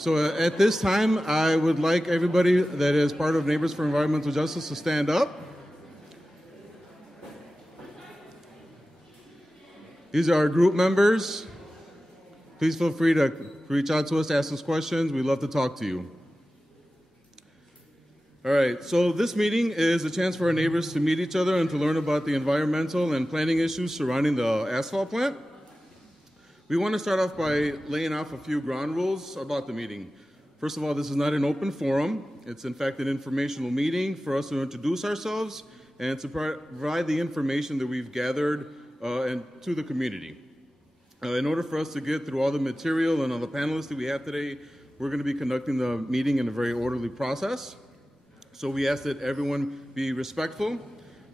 So at this time, I would like everybody that is part of Neighbors for Environmental Justice to stand up. These are our group members. Please feel free to reach out to us, ask us questions. We'd love to talk to you. All right, so this meeting is a chance for our neighbors to meet each other and to learn about the environmental and planning issues surrounding the asphalt plant. We want to start off by laying out a few ground rules about the meeting. First of all, this is not an open forum. It's in fact an informational meeting for us to introduce ourselves and to provide the information that we've gathered and to the community. In order for us to get through all the material and all the panelists that we have today, we're going to be conducting the meeting in a very orderly process. So we ask that everyone be respectful.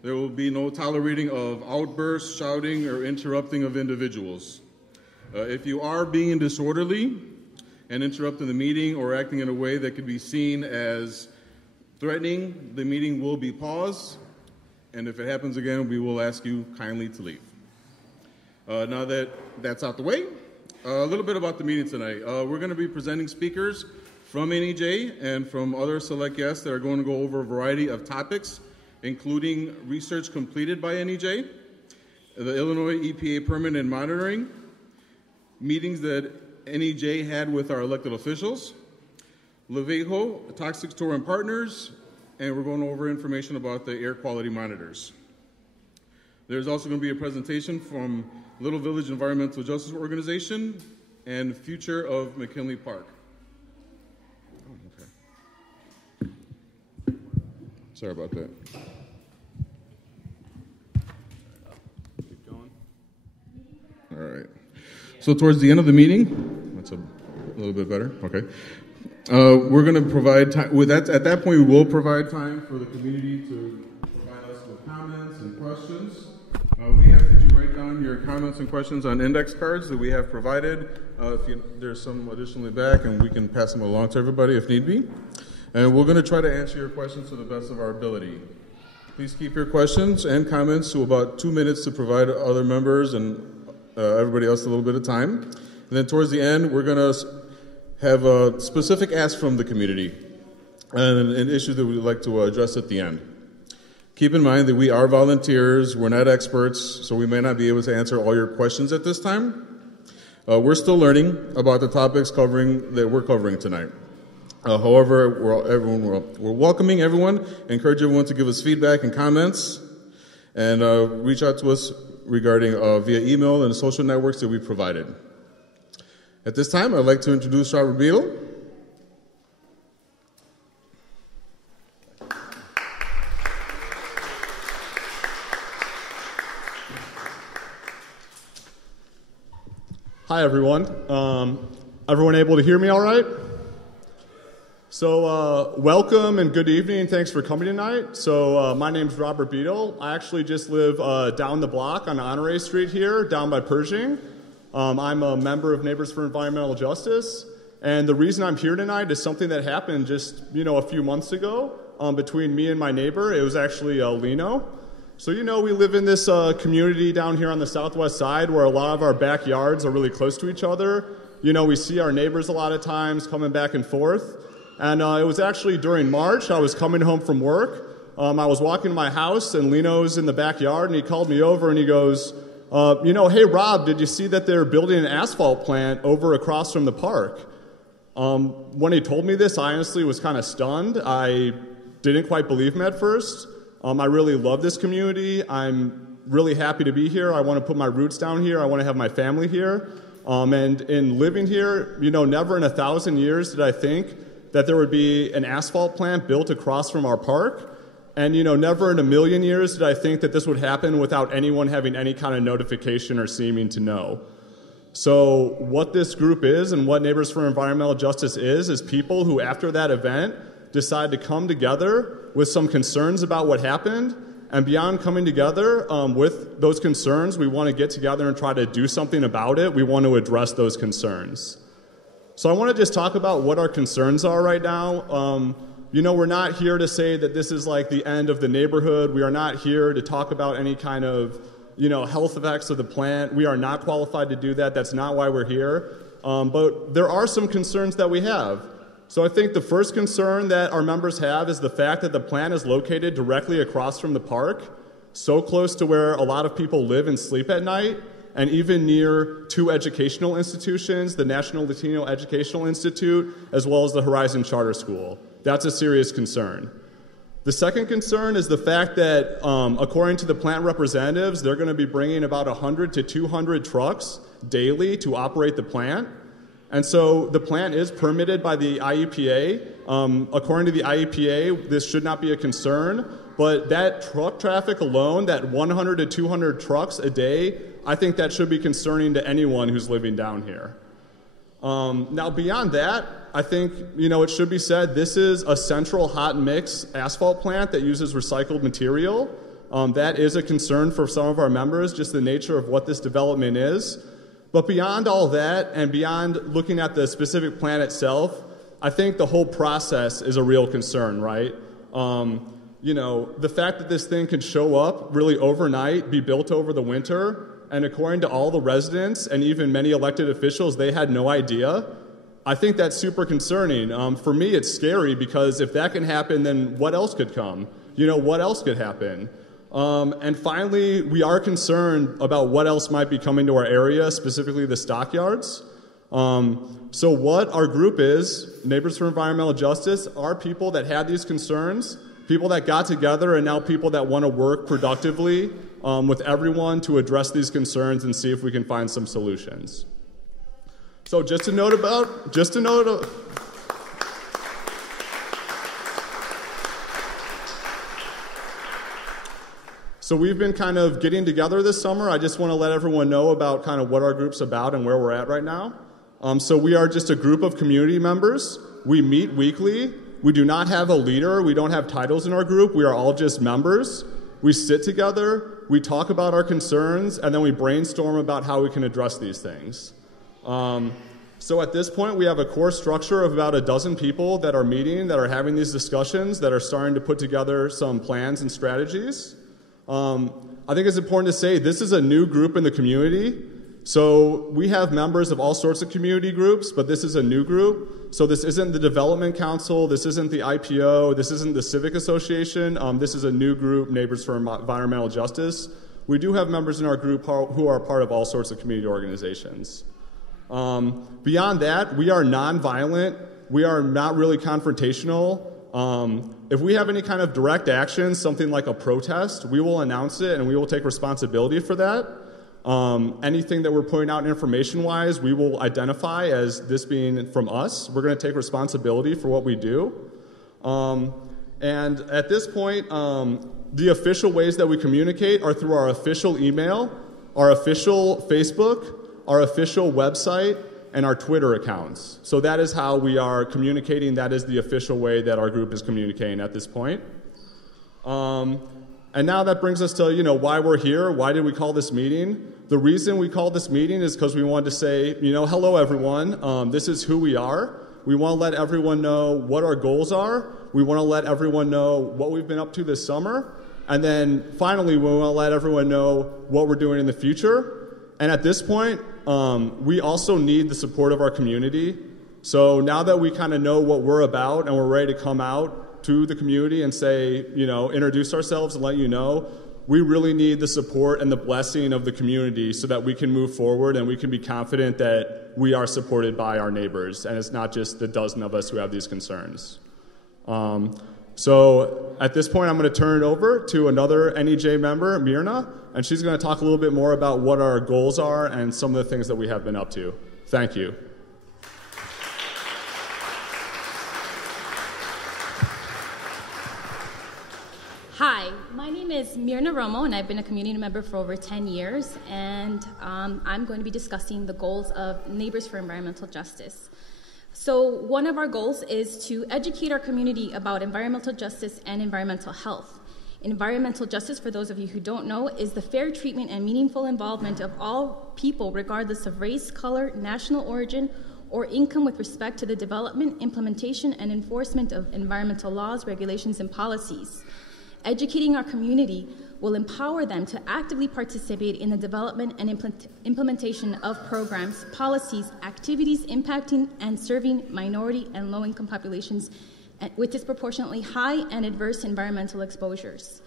There will be no tolerating of outbursts, shouting, or interrupting of individuals. If you are being disorderly and interrupting the meeting or acting in a way that could be seen as threatening, the meeting will be paused, and if it happens again, we will ask you kindly to leave. Now that that's out the way, a little bit about the meeting tonight. We're going to be presenting speakers from NEJ and from other select guests that are going to go over a variety of topics, including research completed by NEJ, the Illinois EPA permit and monitoring, meetings that NEJ had with our elected officials, Levejo, Toxic Store and Partners, and we're going over information about the air quality monitors. There's also going to be a presentation from Little Village Environmental Justice Organization and Future of McKinley Park. Oh, okay. Sorry about that. Keep going. All right. So towards the end of the meeting, that's a little bit better, okay. We're going to provide time, at that point we will provide time for the community to provide us with comments and questions. We ask that you write down your comments and questions on index cards that we have provided. There's some additionally back and we can pass them along to everybody if need be. And we're going to try to answer your questions to the best of our ability. Please keep your questions and comments to about 2 minutes to provide other members and everybody else a little bit of time. And then towards the end, we're going to have a specific ask from the community and an issue that we'd like to address at the end. Keep in mind that we are volunteers, we're not experts, so we may not be able to answer all your questions at this time. We're still learning about the topics that we're covering tonight. However, we're welcoming everyone, encourage everyone to give us feedback and comments, and reach out to us regarding via email and the social networks that we provided. At this time, I'd like to introduce Robert Beadle. Hi, everyone. Everyone able to hear me all right? So welcome and good evening. Thanks for coming tonight. So my name's Robert Beadle. I actually just live down the block on Honore Street here, down by Pershing. I'm a member of Neighbors for Environmental Justice. And the reason I'm here tonight is something that happened just, a few months ago between me and my neighbor. It was actually Lino. So, we live in this community down here on the southwest side where a lot of our backyards are really close to each other. We see our neighbors a lot of times coming back and forth. And it was actually during March. I was coming home from work. I was walking to my house, and Lino's in the backyard, and he called me over, and he goes, hey, Rob, did you see that they're building an asphalt plant over across from the park? When he told me this, I honestly was kind of stunned. I didn't quite believe him at first. I really love this community. I'm really happy to be here. I want to put my roots down here. I want to have my family here. And in living here, never in 1,000 years did I think that there would be an asphalt plant built across from our park. And, never in a million years did I think that this would happen without anyone having any kind of notification or seeming to know. So what this group is and what Neighbors for Environmental Justice is people who, after that event, decide to come together with some concerns about what happened. And beyond coming together with those concerns, we want to get together and try to do something about it. We want to address those concerns. So I want to just talk about what our concerns are right now. We're not here to say that this is like the end of the neighborhood. We are not here to talk about any kind of, health effects of the plant. We are not qualified to do that. That's not why we're here. but there are some concerns that we have. So I think the first concern that our members have is the fact that the plant is located directly across from the park, so close to where a lot of people live and sleep at night, and even near two educational institutions, the National Latino Educational Institute, as well as the Horizon Charter School. That's a serious concern. The second concern is the fact that, according to the plant representatives, they're going to be bringing about 100 to 200 trucks daily to operate the plant. And so the plant is permitted by the IEPA. According to the IEPA, this should not be a concern, but that truck traffic alone, that 100 to 200 trucks a day, I think that should be concerning to anyone who's living down here. Now, beyond that, I think, it should be said, this is a central hot mix asphalt plant that uses recycled material. That is a concern for some of our members, just the nature of what this development is. But beyond all that, and beyond looking at the specific plant itself, I think the whole process is a real concern, right? The fact that this thing could show up really overnight, be built over the winter, and according to all the residents and even many elected officials, they had no idea. I think that's super concerning. For me, it's scary because if that can happen, then what else could come? What else could happen? And finally, we are concerned about what else might be coming to our area, specifically the stockyards. So what our group is, Neighbors for Environmental Justice, are people that had these concerns, people that got together, and now people that want to work productively with everyone to address these concerns and see if we can find some solutions. So just a note. So we've been kind of getting together this summer. I just want to let everyone know about kind of what our group's about and where we're at right now. So we are just a group of community members. We meet weekly. We do not have a leader. We don't have titles in our group. We are all just members. We sit together, we talk about our concerns, and then we brainstorm about how we can address these things. So at this point, we have a core structure of about a dozen people that are meeting, that are having these discussions, that are starting to put together some plans and strategies. I think it's important to say this is a new group in the community. So we have members of all sorts of community groups, but this is a new group. So this isn't the Development Council, this isn't the IPO, this isn't the Civic Association. This is a new group, Neighbors for Environmental Justice. We do have members in our group who are part of all sorts of community organizations. Beyond that, we are nonviolent. We are not really confrontational. If we have any kind of direct action, something like a protest, we will announce it and we will take responsibility for that. Anything that we're putting out information-wise, we will identify as this being from us. We're going to take responsibility for what we do. And at this point, the official ways that we communicate are through our official email, our official Facebook, our official website, and our Twitter accounts. So that is how we are communicating. That is the official way that our group is communicating at this point. And now that brings us to, why we're here. Why did we call this meeting? The reason we called this meeting is because we wanted to say, hello, everyone. This is who we are. We want to let everyone know what our goals are. We want to let everyone know what we've been up to this summer. And then finally, we want to let everyone know what we're doing in the future. And at this point, we also need the support of our community. So now that we kind of know what we're about and we're ready to come out to the community and say, introduce ourselves and let you know, we really need the support and the blessing of the community so that we can move forward and we can be confident that we are supported by our neighbors and it's not just the dozen of us who have these concerns. So at this point, I'm going to turn it over to another NEJ member, Mirna, and she's going to talk a little bit more about what our goals are and some of the things that we have been up to. Thank you. Hi, my name is Mirna Romo, and I've been a community member for over 10 years, and I'm going to be discussing the goals of Neighbors for Environmental Justice. So one of our goals is to educate our community about environmental justice and environmental health. Environmental justice, for those of you who don't know, is the fair treatment and meaningful involvement of all people, regardless of race, color, national origin, or income, with respect to the development, implementation, and enforcement of environmental laws, regulations, and policies. Educating our community will empower them to actively participate in the development and implementation of programs, policies, activities impacting and serving minority and low-income populations with disproportionately high and adverse environmental exposures.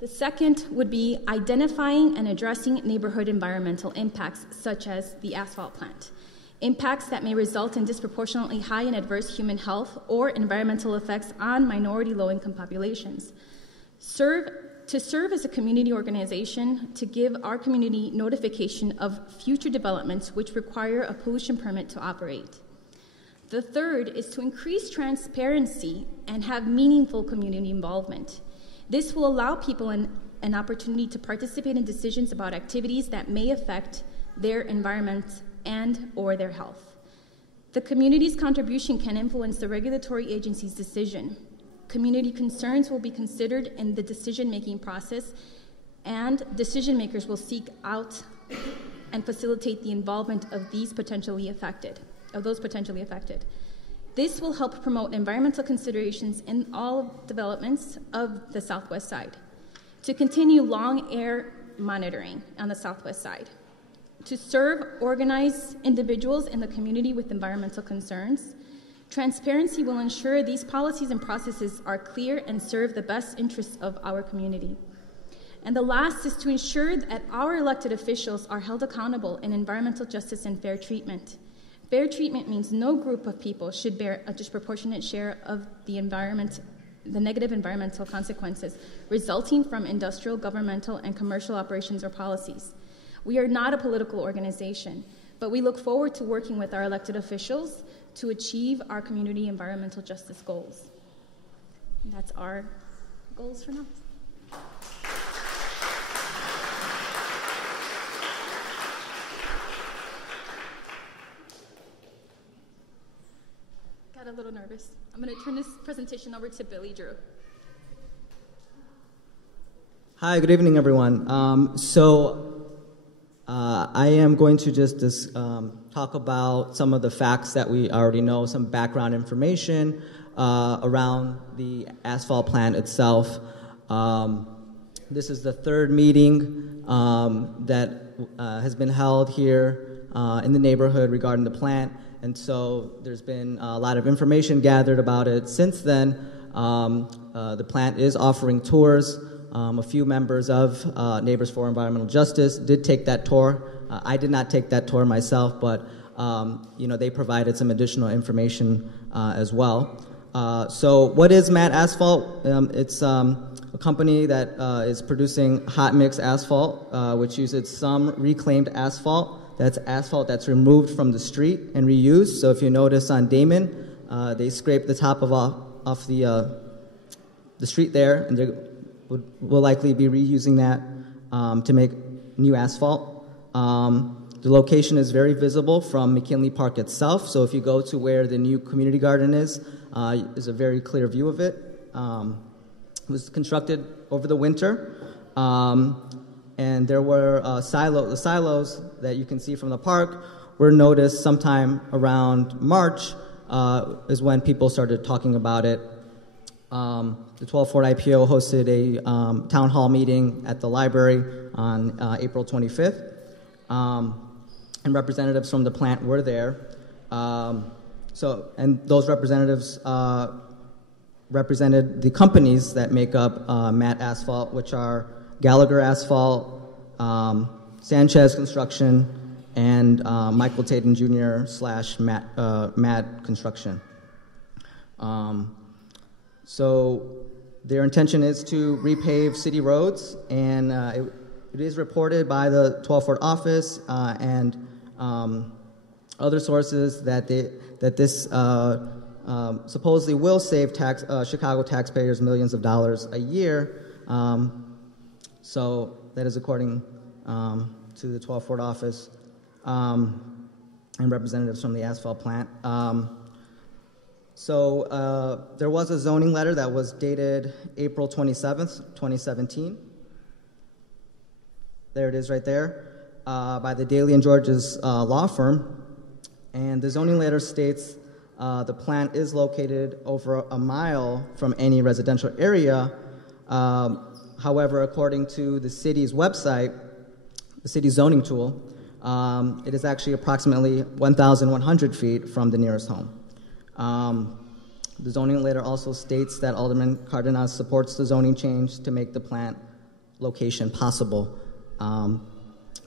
The second would be identifying and addressing neighborhood environmental impacts, such as the asphalt plant. Impacts that may result in disproportionately high and adverse human health or environmental effects on minority low-income populations. To serve as a community organization to give our community notification of future developments which require a pollution permit to operate. The third is to increase transparency and have meaningful community involvement. This will allow people an opportunity to participate in decisions about activities that may affect their environment and or their health. The community's contribution can influence the regulatory agency's decision. Community concerns will be considered in the decision-making process, and decision makers will seek out and facilitate the involvement of those potentially affected. This will help promote environmental considerations in all developments of the Southwest Side. To continue long air monitoring on the Southwest Side. To serve organized individuals in the community with environmental concerns. Transparency will ensure these policies and processes are clear and serve the best interests of our community. And the last is to ensure that our elected officials are held accountable in environmental justice and fair treatment. Fair treatment means no group of people should bear a disproportionate share of the negative environmental consequences resulting from industrial, governmental, and commercial operations or policies. We are not a political organization, but we look forward to working with our elected officials to achieve our community environmental justice goals. And that's our goals for now. Got a little nervous. I'm going to turn this presentation over to Billy Drew. Hi, good evening, everyone. I am going to just talk about some of the facts that we already know, some background information around the asphalt plant itself. This is the third meeting that has been held here in the neighborhood regarding the plant, and so there's been a lot of information gathered about it since then. The plant is offering tours. A few members of Neighbors for Environmental Justice did take that tour. I did not take that tour myself, but they provided some additional information as well. So what is MAT Asphalt? It's a company that is producing hot mix asphalt, which uses some reclaimed asphalt. That's asphalt that's removed from the street and reused. So if you notice on Damon, they scrape the top off the street there, and they will likely be reusing that to make new asphalt. The location is very visible from McKinley Park itself, so if you go to where the new community garden is, there's a very clear view of it. It was constructed over the winter, and there were the silos that you can see from the park were noticed sometime around March is when people started talking about it. The 12 Fort IPO hosted a town hall meeting at the library on April 25th, and representatives from the plant were there. And those representatives represented the companies that make up MAT Asphalt, which are Gallagher Asphalt, Sanchez Construction, and Michael Tatum Jr. / MAT Construction. So their intention is to repave city roads, and it is reported by the 12 Fort office and other sources that this supposedly will save Chicago taxpayers millions of dollars a year. So that is according to the 12 Fort office and representatives from the asphalt plant. So there was a zoning letter that was dated April 27th, 2017. There it is right there, by the Daly & George's law firm. And the zoning letter states the plant is located over a mile from any residential area. However, according to the city's website, the city zoning tool, it is actually approximately 1,100 feet from the nearest home. The zoning letter also states that Alderman Cardenas supports the zoning change to make the plant location possible,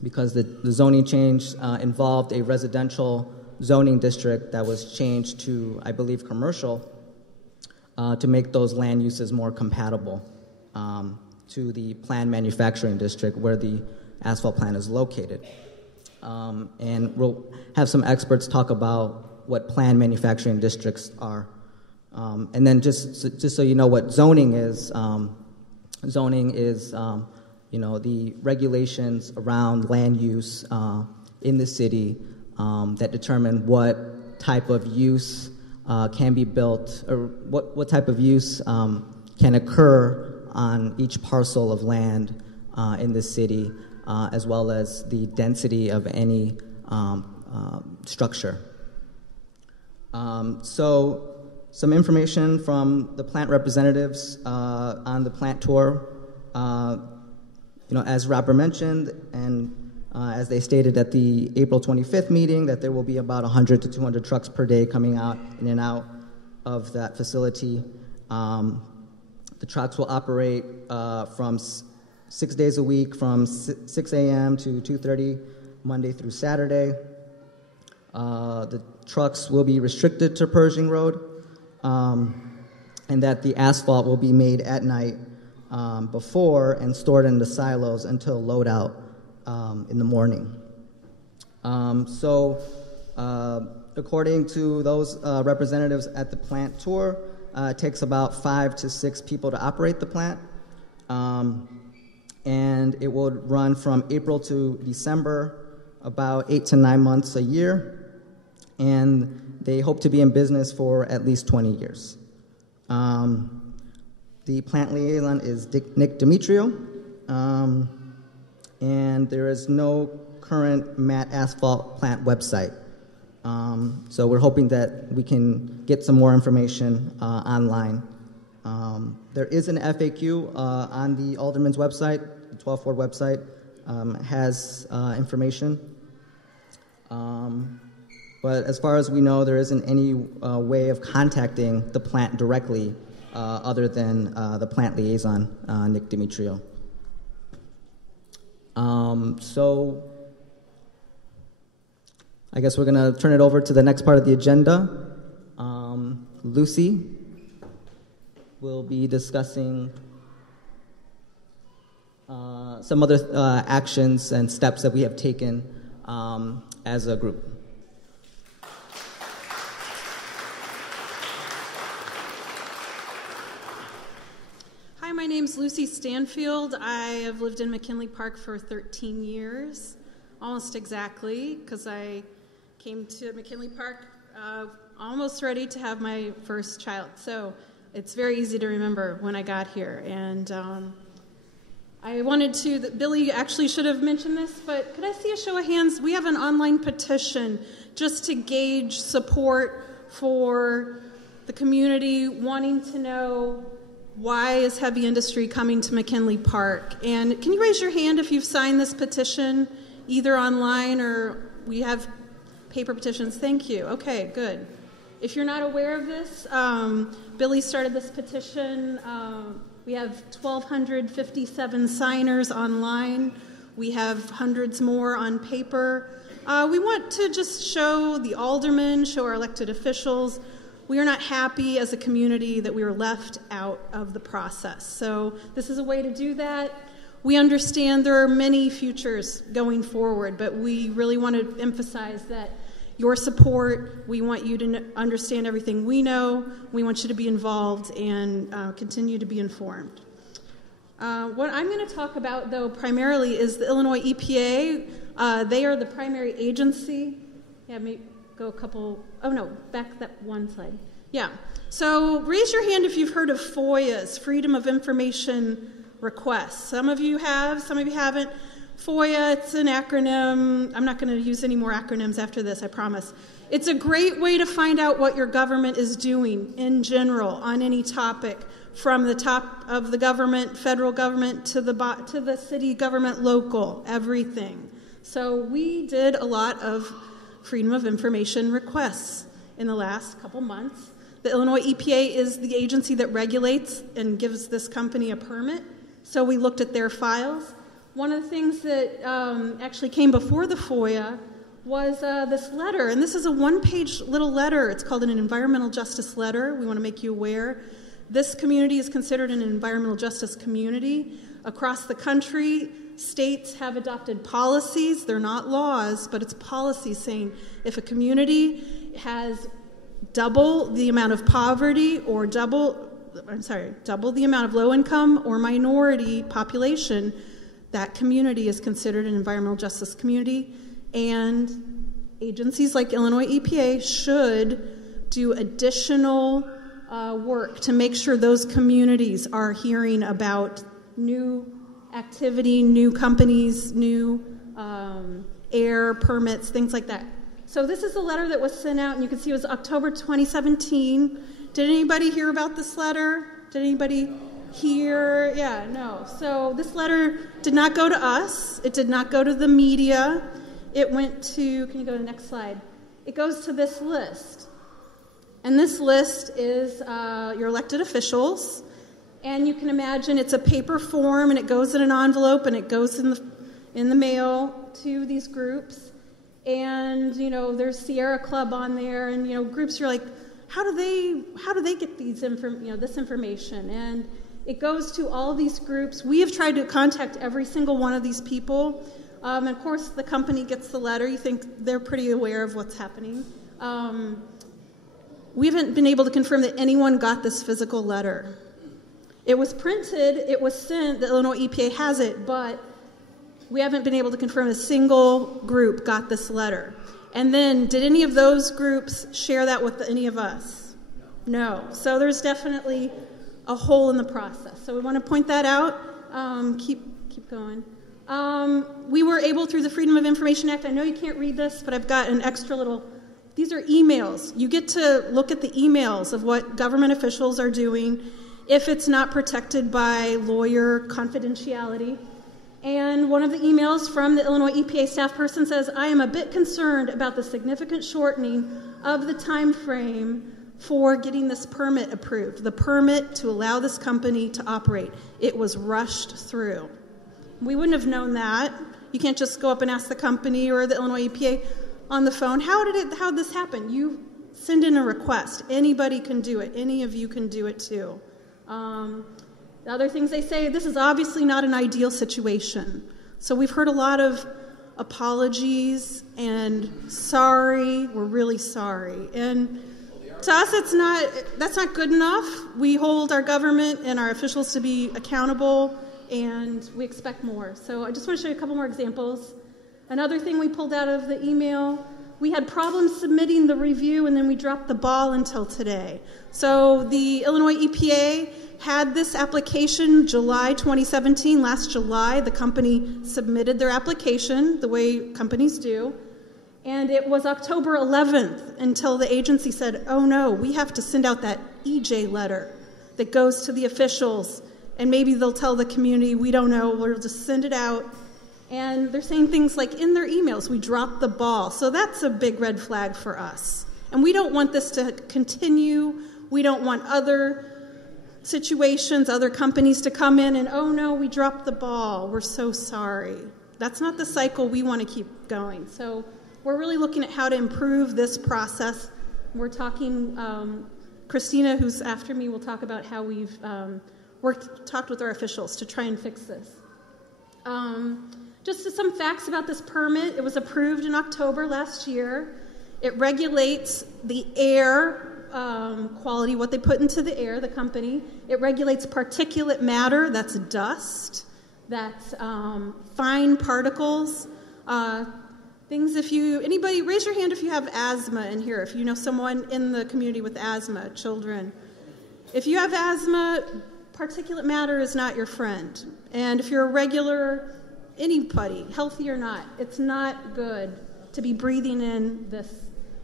because the zoning change involved a residential zoning district that was changed to, I believe, commercial, to make those land uses more compatible to the planned manufacturing district where the asphalt plant is located. And we'll have some experts talk about what planned manufacturing districts are. And then just so you know what zoning is the regulations around land use in the city that determine what type of use can be built, or what type of use can occur on each parcel of land in the city, as well as the density of any structure. So some information from the plant representatives on the plant tour. As Robert mentioned, and as they stated at the April 25th meeting, that there will be about 100 to 200 trucks per day coming out in and out of that facility. The trucks will operate from 6 days a week, from 6 a.m. to 2:30, Monday through Saturday. The trucks will be restricted to Pershing Road, and that the asphalt will be made at night before and stored in the silos until load out in the morning. According to those representatives at the plant tour, it takes about 5 to 6 people to operate the plant, and it will run from April to December, about 8 to 9 months a year, and they hope to be in business for at least 20 years. The plant liaison is Nick Demetrio, and there is no current MAT Asphalt plant website. So we're hoping that we can get some more information online. There is an FAQ on the Alderman's website. The 12th Ward website has information. But as far as we know, there isn't any way of contacting the plant directly other than the plant liaison, Nick Demetrio. So I guess we're going to turn it over to the next part of the agenda. Lucy will be discussing some other actions and steps that we have taken as a group. Hi, my name's Lucy Stanfield. I have lived in McKinley Park for 13 years, almost exactly, because I came to McKinley Park almost ready to have my first child. So it's very easy to remember when I got here. And I wanted to, Billy actually should have mentioned this, but could I see a show of hands? We have an online petition just to gauge support for the community wanting to know why is heavy industry coming to McKinley Park. And can you raise your hand if you've signed this petition, either online or we have paper petitions? Thank you. Okay, good. If you're not aware of this, Billy started this petition. We have 1,257 signers online. We have hundreds more on paper. We want to just show the aldermen, show our elected officials, we are not happy as a community that we were left out of the process. So this is a way to do that. We understand there are many futures going forward, but we really want to emphasize that your support, we want you to understand everything we know. We want you to be involved and continue to be informed. What I'm going to talk about, though, primarily is the Illinois EPA. They are the primary agency. Yeah, maybe go a couple. Oh, no, back that one slide. Yeah. So raise your hand if you've heard of FOIAs, Freedom of Information Requests. Some of you have, some of you haven't. FOIA, it's an acronym. I'm not going to use any more acronyms after this, I promise. It's a great way to find out what your government is doing in general on any topic, from the top of the government, federal government, to the city government, local, everything. So we did a lot of Freedom of Information requests in the last couple months. The Illinois EPA is the agency that regulates and gives this company a permit. So we looked at their files. One of the things that actually came before the FOIA was this letter. And this is a one-page little letter. It's called an environmental justice letter. We want to make you aware. This community is considered an environmental justice community. Across the country, states have adopted policies. They're not laws, but it's policies saying if a community has double the amount of poverty or double the amount of low income or minority population, that community is considered an environmental justice community. And agencies like Illinois EPA should do additional work to make sure those communities are hearing about new activity, new companies, new air permits, things like that. So this is a letter that was sent out, and you can see it was October 2017. Did anybody hear about this letter? Did anybody hear? Yeah, no. So this letter did not go to us. It did not go to the media. It went to, can you go to the next slide? It goes to this list. And this list is your elected officials. And you can imagine it's a paper form, and it goes in an envelope, and it goes in the mail to these groups. And, you know, there's Sierra Club on there, and, you know, groups are like, how do they get these this information? And it goes to all of these groups. We have tried to contact every single one of these people. And of course, the company gets the letter. You think they're pretty aware of what's happening. We haven't been able to confirm that anyone got this physical letter. It was printed, it was sent, the Illinois EPA has it, but we haven't been able to confirm a single group got this letter. And then, did any of those groups share that with any of us? No. So there's definitely a hole in the process. So we want to point that out. Keep going. We were able, through the Freedom of Information Act, I know you can't read this, but I've got an extra little, these are emails. You get to look at the emails of what government officials are doing if it's not protected by lawyer confidentiality. And one of the emails from the Illinois EPA staff person says, I am a bit concerned about the significant shortening of the time frame for getting this permit approved, the permit to allow this company to operate. It was rushed through. We wouldn't have known that. You can't just go up and ask the company or the Illinois EPA on the phone, how did this happen? You send in a request. Anybody can do it. Any of you can do it too. The other things they say, this is obviously not an ideal situation. So we've heard a lot of apologies and sorry, we're really sorry. And to us, that's not good enough. We hold our government and our officials to be accountable, and we expect more. So I just want to show you a couple more examples. Another thing we pulled out of the email, we had problems submitting the review, and then we dropped the ball until today. So the Illinois EPA had this application July 2017. Last July, the company submitted their application, the way companies do. And it was October 11th until the agency said, oh no, we have to send out that EJ letter that goes to the officials. And maybe they'll tell the community, we don't know, we'll just send it out. And they're saying things like, in their emails, we dropped the ball. So that's a big red flag for us. And we don't want this to continue. We don't want other situations, other companies to come in and, oh no, we dropped the ball. We're so sorry. That's not the cycle we want to keep going. So we're really looking at how to improve this process. We're talking, Christina, who's after me, will talk about how we've talked with our officials to try and fix this. Just some facts about this permit. It was approved in October last year. It regulates the air quality, what they put into the air, the company. It regulates particulate matter, that's dust, that's fine particles. Things anybody, raise your hand if you have asthma in here, if you know someone in the community with asthma, children. If you have asthma, particulate matter is not your friend. And if you're a regular, anybody, healthy or not, it's not good to be breathing in this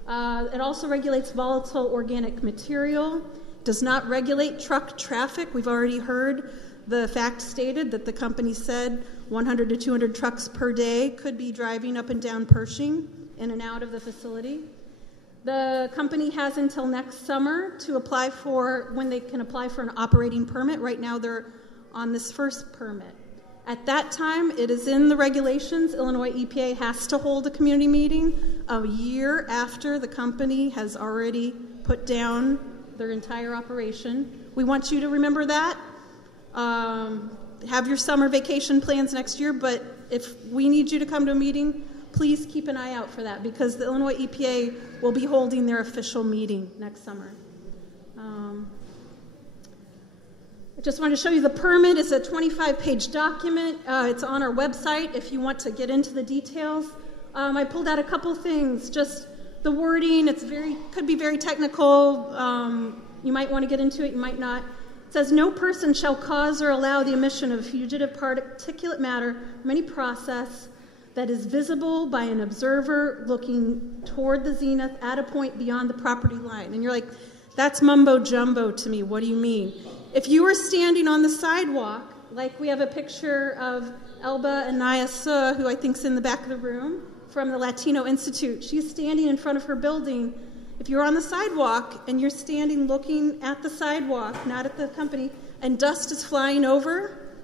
It also regulates volatile organic material, does not regulate truck traffic. We've already heard the fact stated that the company said 100 to 200 trucks per day could be driving up and down Pershing, in and out of the facility. The company has until next summer to apply for, when they can apply for an operating permit. Right now they're on this first permit. At that time, it is in the regulations, Illinois EPA has to hold a community meeting a year after the company has already put down their entire operation. We want you to remember that. Have your summer vacation plans next year, but if we need you to come to a meeting, please keep an eye out for that, because the Illinois EPA will be holding their official meeting next summer. I just wanted to show you the permit. It's a 25-page document. It's on our website if you want to get into the details. I pulled out a couple things, just the wording. Could be very technical. You might want to get into it, you might not. It says, no person shall cause or allow the emission of fugitive particulate matter from any process that is visible by an observer looking toward the zenith at a point beyond the property line. And you're like, that's mumbo jumbo to me. What do you mean? If you were standing on the sidewalk, like we have a picture of Elba and Naya Suh, who I think is in the back of the room, from the Latino Institute. She's standing in front of her building. If you're on the sidewalk and you're standing looking at the sidewalk, not at the company, and dust is flying over,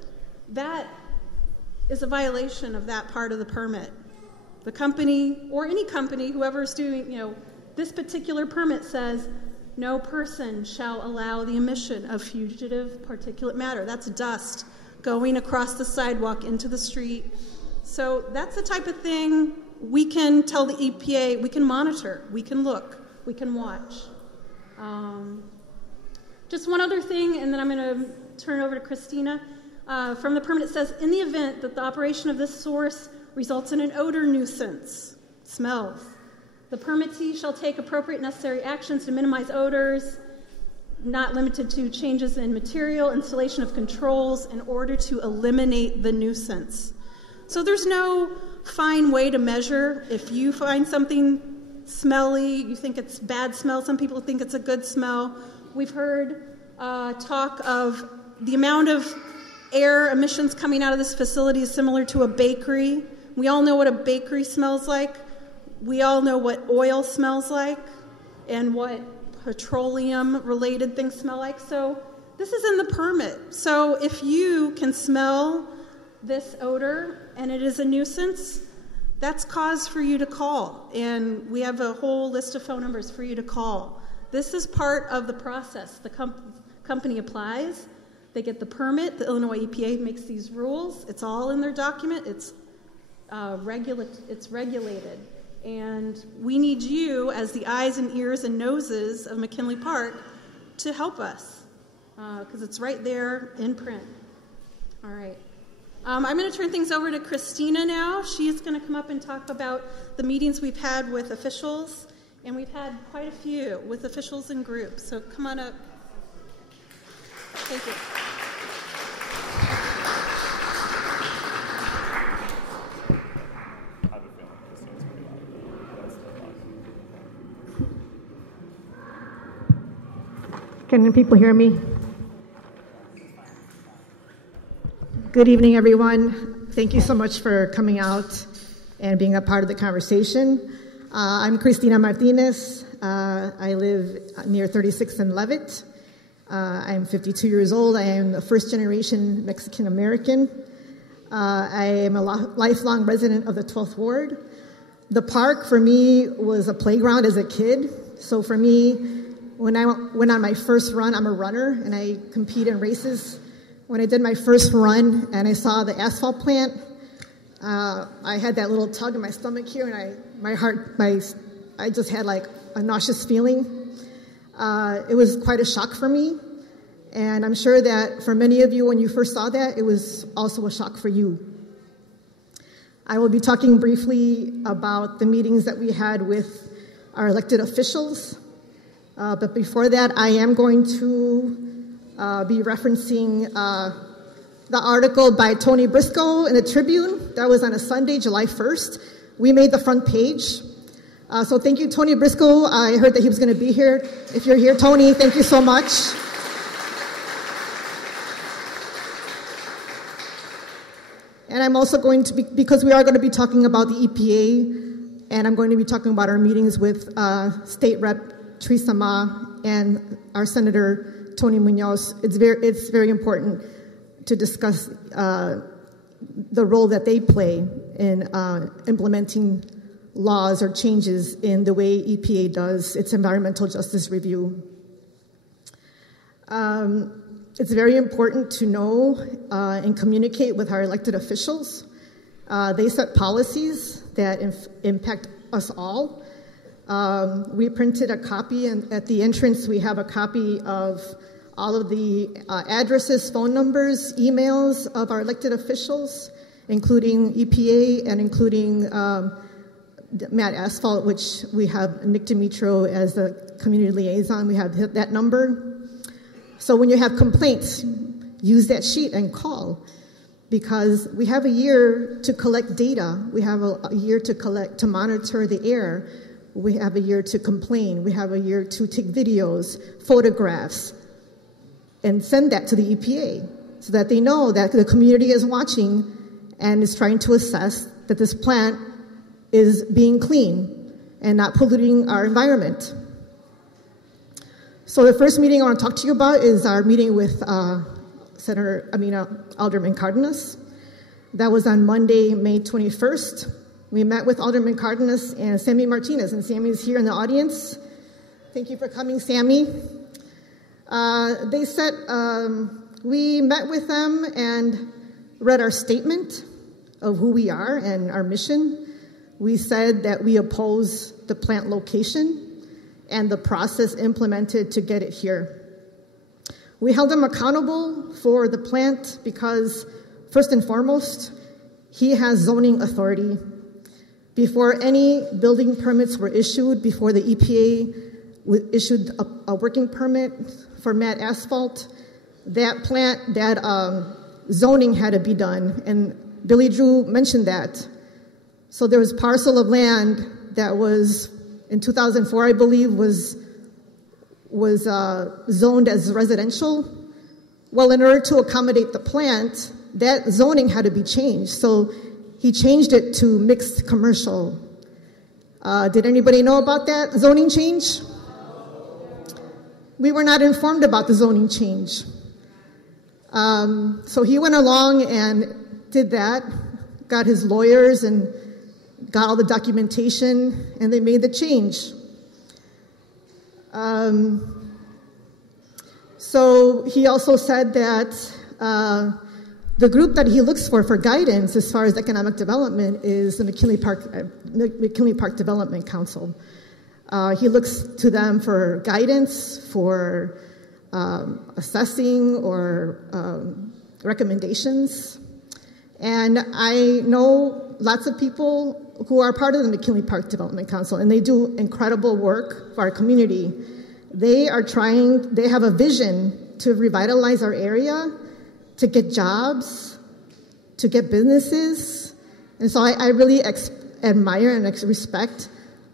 that is a violation of that part of the permit. The company, or any company, whoever's doing, this particular permit says, no person shall allow the emission of fugitive particulate matter. That's dust going across the sidewalk into the street. So that's the type of thing we can tell the EPA, we can monitor, we can look, we can watch. Just one other thing, and then I'm going to turn it over to Christina. From the permit, it says, in the event that the operation of this source results in an odor nuisance, smells, the permittee shall take appropriate necessary actions to minimize odors, not limited to changes in material, installation of controls, in order to eliminate the nuisance. So there's no fine way to measure. If you find something smelly, you think it's bad smell, some people think it's a good smell. We've heard talk of the amount of air emissions coming out of this facility is similar to a bakery. We all know what a bakery smells like. We all know what oil smells like and what petroleum-related things smell like. So this is in the permit. So if you can smell this odor and it is a nuisance, that's cause for you to call. And we have a whole list of phone numbers for you to call. This is part of the process. The company applies. They get the permit. The Illinois EPA makes these rules. It's all in their document. It's regulated. And we need you, as the eyes and ears and noses of McKinley Park, to help us, because it's right there in print. All right. I'm going to turn things over to Christina now. She's going to come up and talk about the meetings we've had with officials, and we've had quite a few with officials and groups. So come on up. Thank you. Can people hear me? Good evening, everyone. Thank you so much for coming out and being a part of the conversation. I'm Cristina Martinez. I live near 36th and Levitt. I'm 52 years old. I am a first-generation Mexican-American. I am a lifelong resident of the 12th Ward. The park, for me, was a playground as a kid. So for me, when I went on my first run, I'm a runner, and I compete in races. When I did my first run and I saw the asphalt plant, I had that little tug in my stomach here, and I just had like a nauseous feeling. It was quite a shock for me, and I'm sure that for many of you, when you first saw that, it was also a shock for you. I will be talking briefly about the meetings that we had with our elected officials. But before that, I am going to be referencing the article by Tony Briscoe in the Tribune that was on a Sunday, July 1st. We made the front page. So thank you, Tony Briscoe. I heard that he was going to be here. If you're here, Tony, thank you so much. And I'm also going to be, because we are going to be talking about the EPA, and I'm going to be talking about our meetings with State Rep Teresa Ma and our Senator Tony Munoz. It's very important to discuss the role that they play in implementing laws or changes in the way EPA does its environmental justice review. It's very important to know and communicate with our elected officials. They set policies that impact us all. We printed a copy, and at the entrance we have a copy of all of the addresses, phone numbers, emails of our elected officials, including EPA and including MAT Asphalt, which we have Nick Dimitro as the community liaison. We have that number. So when you have complaints, use that sheet and call, because we have a year to collect data. We have a year to monitor the air. We have a year to complain. We have a year to take videos, photographs, and send that to the EPA so that they know that the community is watching and is trying to assess that this plant is being clean and not polluting our environment. So the first meeting I want to talk to you about is our meeting with Alderman Cardenas. That was on Monday, May 21st. We met with Alderman Cardenas and Sammy Martinez, and Sammy is here in the audience. Thank you for coming, Sammy. We met with them and read our statement of who we are and our mission. We said that we oppose the plant location and the process implemented to get it here. We held him accountable for the plant because, first and foremost, he has zoning authority. Before any building permits were issued, before the EPA issued a working permit for MAT Asphalt, that plant, that zoning had to be done, and Billy Drew mentioned that. So there was parcel of land that was, in 2004, I believe, was zoned as residential. Well, in order to accommodate the plant, that zoning had to be changed. So he changed it to mixed commercial. Did anybody know about that zoning change? We were not informed about the zoning change. So he went along and did that, got his lawyers and got all the documentation, and they made the change. So he also said that the group that he looks for guidance as far as economic development is the McKinley Park Development Council. He looks to them for guidance, for assessing or recommendations. And I know lots of people who are part of the McKinley Park Development Council, and they do incredible work for our community. They have a vision to revitalize our area, to get jobs, to get businesses. And so I really admire and respect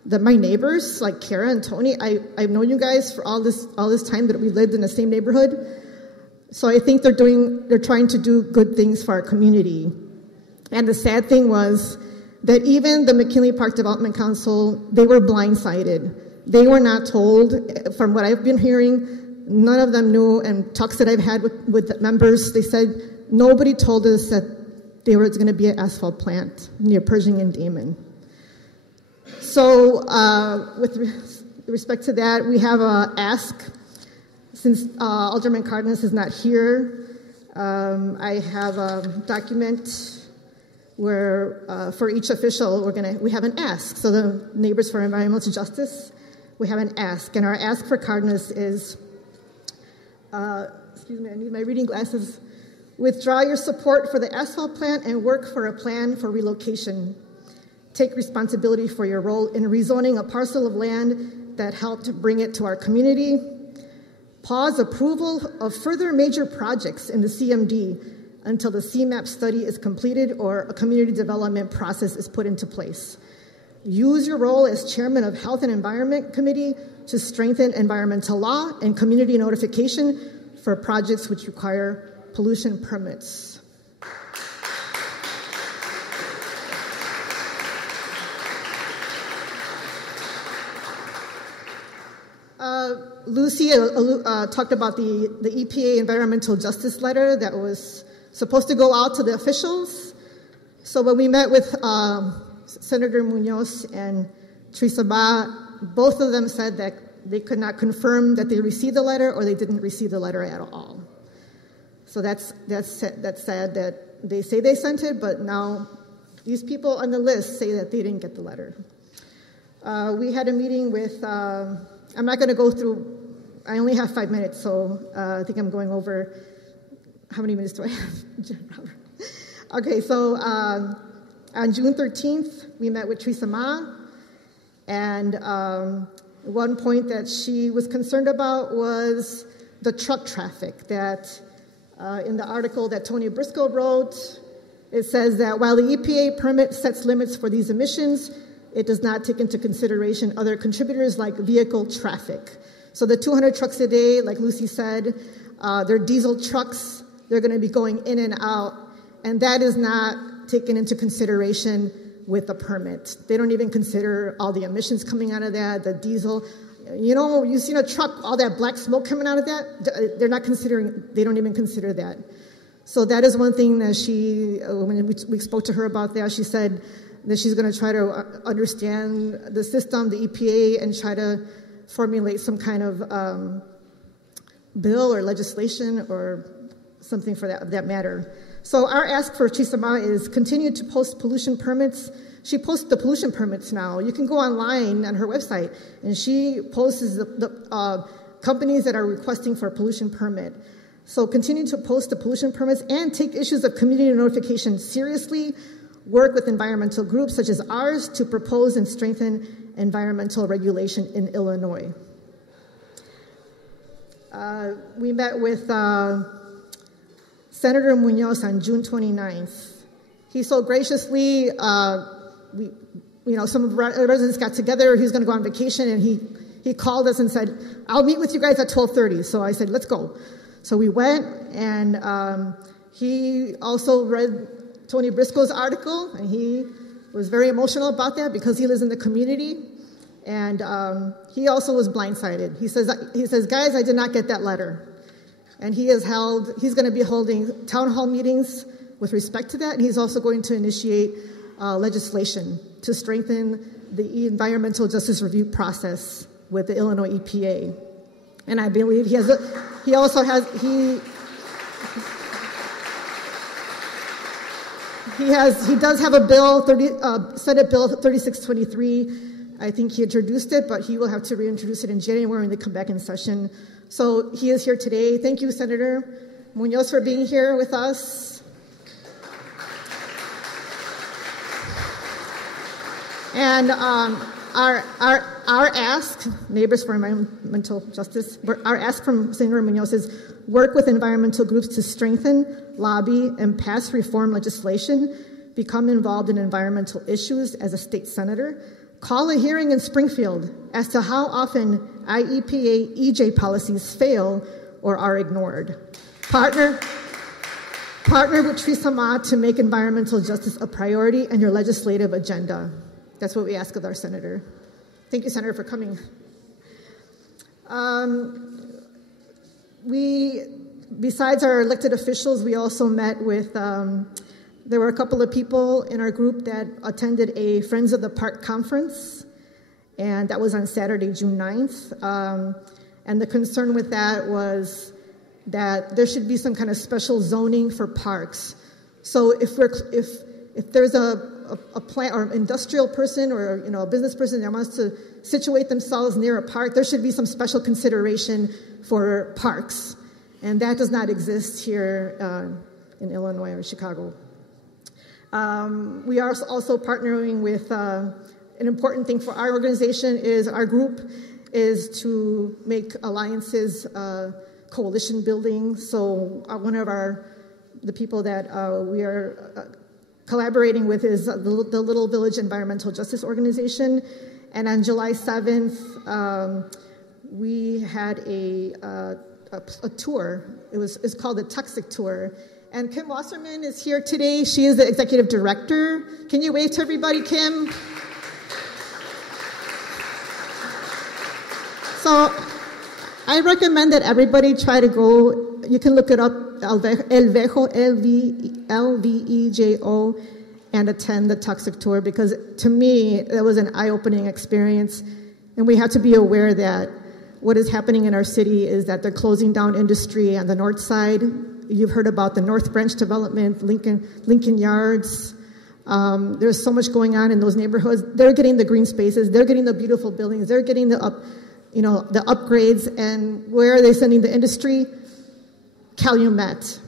my neighbors, like Kara and Tony. I've known you guys for all this time that we lived in the same neighborhood. So I think they're trying to do good things for our community. And the sad thing was that even the McKinley Park Development Council, they were blindsided. They were not told. From what I've been hearing, none of them knew, and talks that I've had with the members, they said nobody told us that there was going to be an asphalt plant near Pershing and Damon. So with respect to that, we have an ask. Since Alderman Cardenas is not here, I have a document where for each official we have an ask. So the Neighbors for Environmental Justice, we have an ask, and our ask for Cardenas is, excuse me, I need my reading glasses. Withdraw your support for the asphalt plant and work for a plan for relocation. Take responsibility for your role in rezoning a parcel of land that helped bring it to our community. Pause approval of further major projects in the CMD until the CMAP study is completed or a community development process is put into place. use your role as chairman of Health and Environment Committee to strengthen environmental law and community notification for projects which require pollution permits. Lucy talked about the EPA environmental justice letter that was supposed to go out to the officials. So when we met with Senator Munoz and Teresa Ba, both of them said that they could not confirm that they received the letter or they didn't receive the letter at all. So that's sad that they say they sent it, but now these people on the list say that they didn't get the letter. We had a meeting with, I'm not going to go through, I only have 5 minutes, so I think I'm going over, how many minutes do I have? Okay, so on June 13th, we met with Teresa Ma, and one point that she was concerned about was the truck traffic, that in the article that Tony Briscoe wrote, it says that while the EPA permit sets limits for these emissions, it does not take into consideration other contributors like vehicle traffic. So the 200 trucks a day, like Lucy said, they're diesel trucks. They're going to be going in and out, and that is not taken into consideration with the permit. They don't even consider all the emissions coming out of that, the diesel. You know, you've seen a truck, all that black smoke coming out of that? They're not considering, they don't even consider that. So that is one thing that she, when we spoke to her about that, she said that she's going to try to understand the system, the EPA, and try to formulate some kind of bill or legislation or something for that matter. So our ask for Teresa Ma is continue to post pollution permits. She posts the pollution permits now. You can go online on her website, and she posts the companies that are requesting for a pollution permit. So continue to post the pollution permits and take issues of community notification seriously. Work with environmental groups such as ours to propose and strengthen environmental regulation in Illinois. We met with Senator Munoz on June 29th. He so graciously, some of the residents got together. He was going to go on vacation, and he called us and said, "I'll meet with you guys at 12:30." So I said, "Let's go." So we went, and he also read Tony Briscoe's article, and he was very emotional about that because he lives in the community, and he also was blindsided. He says, "Guys, I did not get that letter." And he's going to be holding town hall meetings with respect to that, and he's also going to initiate legislation to strengthen the environmental justice review process with the Illinois EPA. And I believe he does have a bill, Senate Bill 3623. I think he introduced it, but he will have to reintroduce it in January when they come back in session. So he is here today. Thank you, Senator Munoz, for being here with us. And our ask, Neighbors for Environmental Justice, our ask from Senator Munoz is work with environmental groups to strengthen, lobby, and pass reform legislation, become involved in environmental issues as a state senator, call a hearing in Springfield as to how often IEPA EJ policies fail or are ignored. Partner with Teresa Ma to make environmental justice a priority in your legislative agenda. That's what we ask of our senator. Thank you, Senator, for coming. Besides our elected officials, we also met with, there were a couple of people in our group that attended a Friends of the Park conference, and that was on Saturday, June 9th. And the concern with that was that there should be some kind of special zoning for parks. So if there's a plant or industrial person or a business person that wants to situate themselves near a park, there should be some special consideration for parks, and that does not exist here in Illinois or Chicago. We are also partnering with an important thing for our organization is our group is to make alliances, coalition building. So one of the people that we are collaborating with the Little Village Environmental Justice Organization. And on July 7th, we had a tour. It's called the Toxic Tour. And Kim Wasserman is here today. She is the executive director. Can you wave to everybody, Kim? So I recommend that everybody try to go. You can look it up, Elvejo, L-V-E-J-O, and attend the Toxic Tour, because to me, that was an eye-opening experience. And we have to be aware that what is happening in our city is that they're closing down industry on the north side. You've heard about the North Branch development, Lincoln Yards. There's so much going on in those neighborhoods. They're getting the green spaces. They're getting the beautiful buildings. They're getting the upgrades. And where are they sending the industry? Calumet.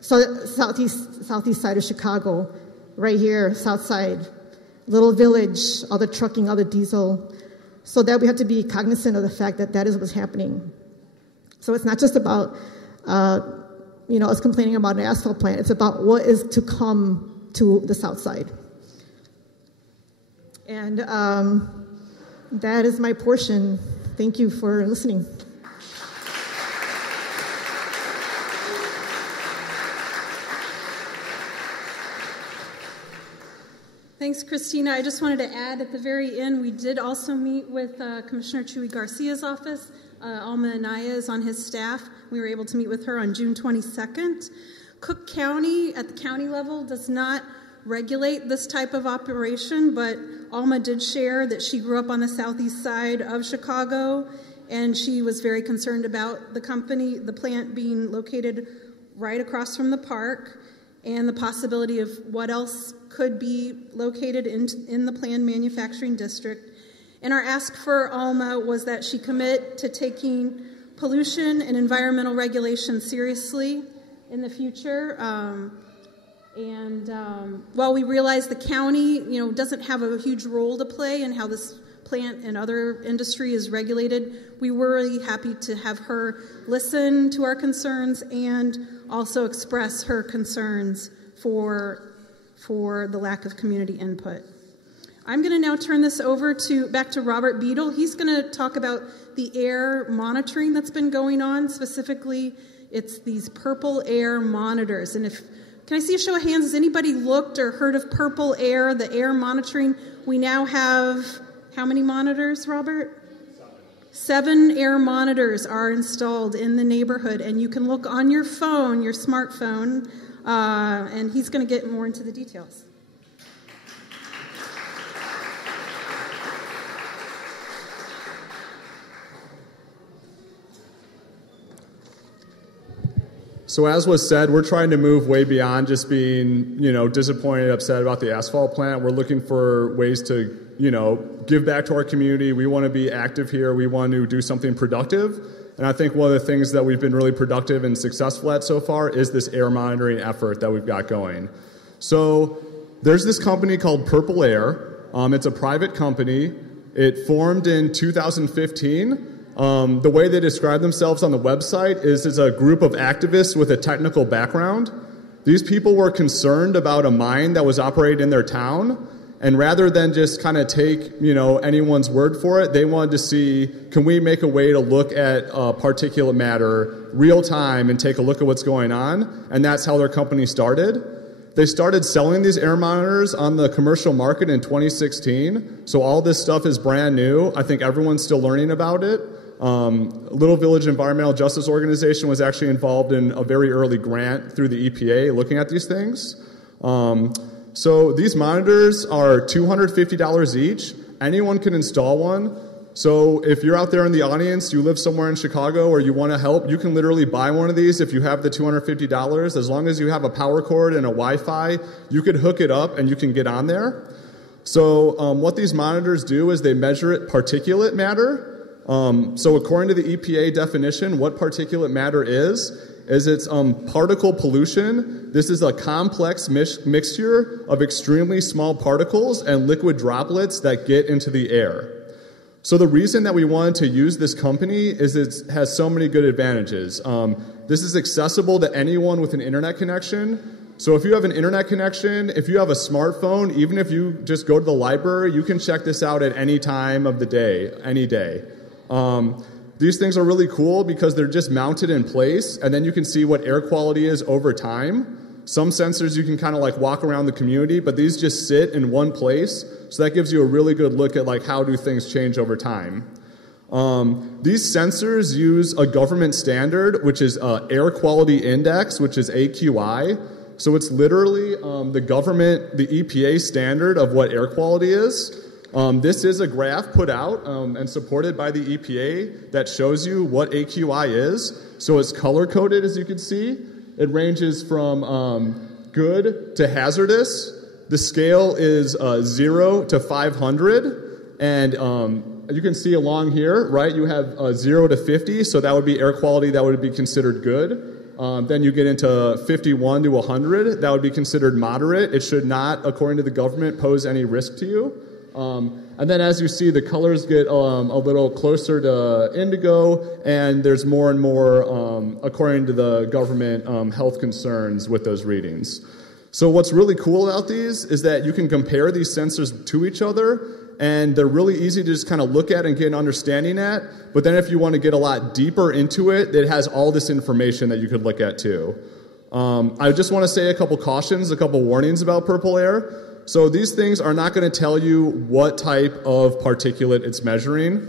So southeast side of Chicago, right here, south side. Little Village, all the trucking, all the diesel. So that we have to be cognizant of the fact that that is what's happening. So it's not just about, us complaining about an asphalt plant. It's about what is to come to the south side. And that is my portion. Thank you for listening. Thanks, Christina. I just wanted to add at the very end, we did also meet with Commissioner Chuy Garcia's office. Alma Anaya is on his staff. We were able to meet with her on June 22nd. Cook County, at the county level, does not regulate this type of operation, but Alma did share that she grew up on the southeast side of Chicago, and she was very concerned about the plant being located right across from the park, and the possibility of what else could be located in the planned manufacturing district. And our ask for Alma was that she commit to taking pollution and environmental regulation seriously in the future. While we realize the county, doesn't have a huge role to play in how this plant and other industry is regulated, we were really happy to have her listen to our concerns and also express her concerns for the lack of community input. I'm going to now turn this over back to Robert Beadle. He's going to talk about the air monitoring that's been going on. Specifically, it's these purple air monitors. And can I see a show of hands? Has anybody looked or heard of purple air, the air monitoring? We now have how many monitors, Robert? 7 air monitors are installed in the neighborhood, and you can look on your phone, your smartphone, and he's going to get more into the details. So as was said, we're trying to move way beyond just being, disappointed, upset about the asphalt plant. We're looking for ways to, give back to our community. We want to be active here. We want to do something productive. And I think one of the things that we've been really productive and successful at so far is this air monitoring effort that we've got going. So there's this company called Purple Air. It's a private company. It formed in 2015. The way they describe themselves on the website is as a group of activists with a technical background. These people were concerned about a mine that was operated in their town, and rather than just kind of take, anyone's word for it, they wanted to see, can we make a way to look at particulate matter real time and take a look at what's going on? And that's how their company started. They started selling these air monitors on the commercial market in 2016. So all this stuff is brand new. I think everyone's still learning about it. Little Village Environmental Justice Organization was actually involved in a very early grant through the EPA looking at these things. So these monitors are $250 each. Anyone can install one. So if you're out there in the audience, you live somewhere in Chicago or you want to help, you can literally buy one of these if you have the $250. As long as you have a power cord and a Wi-Fi, you could hook it up and you can get on there. So what these monitors do is they measure particulate matter. So according to the EPA definition, what particulate matter is it's particle pollution. This is a complex mixture of extremely small particles and liquid droplets that get into the air. So the reason that we wanted to use this company is it has so many good advantages. This is accessible to anyone with an internet connection. So if you have an internet connection, if you have a smartphone, even if you just go to the library, you can check this out at any time of the day, any day. These things are really cool because they're just mounted in place, and then you can see what air quality is over time. Some sensors you can kind of like walk around the community, but these just sit in one place, so that gives you a really good look at like how do things change over time. These sensors use a government standard, which is Air Quality Index, which is AQI. So it's literally the government, the EPA standard of what air quality is. This is a graph put out and supported by the EPA that shows you what AQI is. So it's color-coded, as you can see. It ranges from good to hazardous. The scale is 0 to 500. And you can see along here, right, you have 0 to 50. So that would be air quality that would be considered good. Then you get into 51 to 100. That would be considered moderate. It should not, according to the government, pose any risk to you. And then as you see, the colors get a little closer to indigo, and there's more and more, according to the government, health concerns with those readings. So what's really cool about these is that you can compare these sensors to each other, and they're really easy to just kind of look at and get an understanding at. But then if you want to get a lot deeper into it, it has all this information that you could look at too. I just want to say a couple cautions, a couple warnings about purple air. So these things are not going to tell you what type of particulate it's measuring.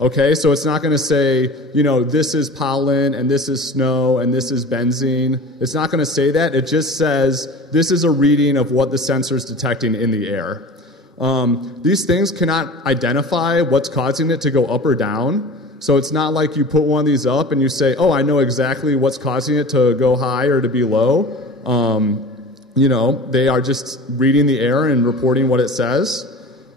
Okay, so it's not going to say, you know, this is pollen and this is snow and this is benzene. It's not going to say that. It just says this is a reading of what the sensor is detecting in the air. These things cannot identify what's causing it to go up or down. So it's not like you put one of these up and you say, oh, I know exactly what's causing it to go high or to be low. You know, they are just reading the air and reporting what it says.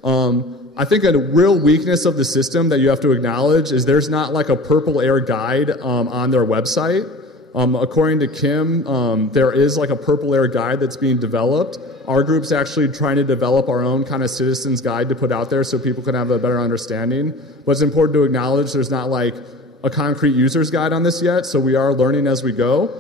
I think a real weakness of the system that you have to acknowledge is there's not like a purple air guide on their website. According to Kim, there is like a purple air guide that's being developed. Our group's actually trying to develop our own kind of citizens guide to put out there so people can have a better understanding. But it's important to acknowledge there's not like a concrete user's guide on this yet, so we are learning as we go.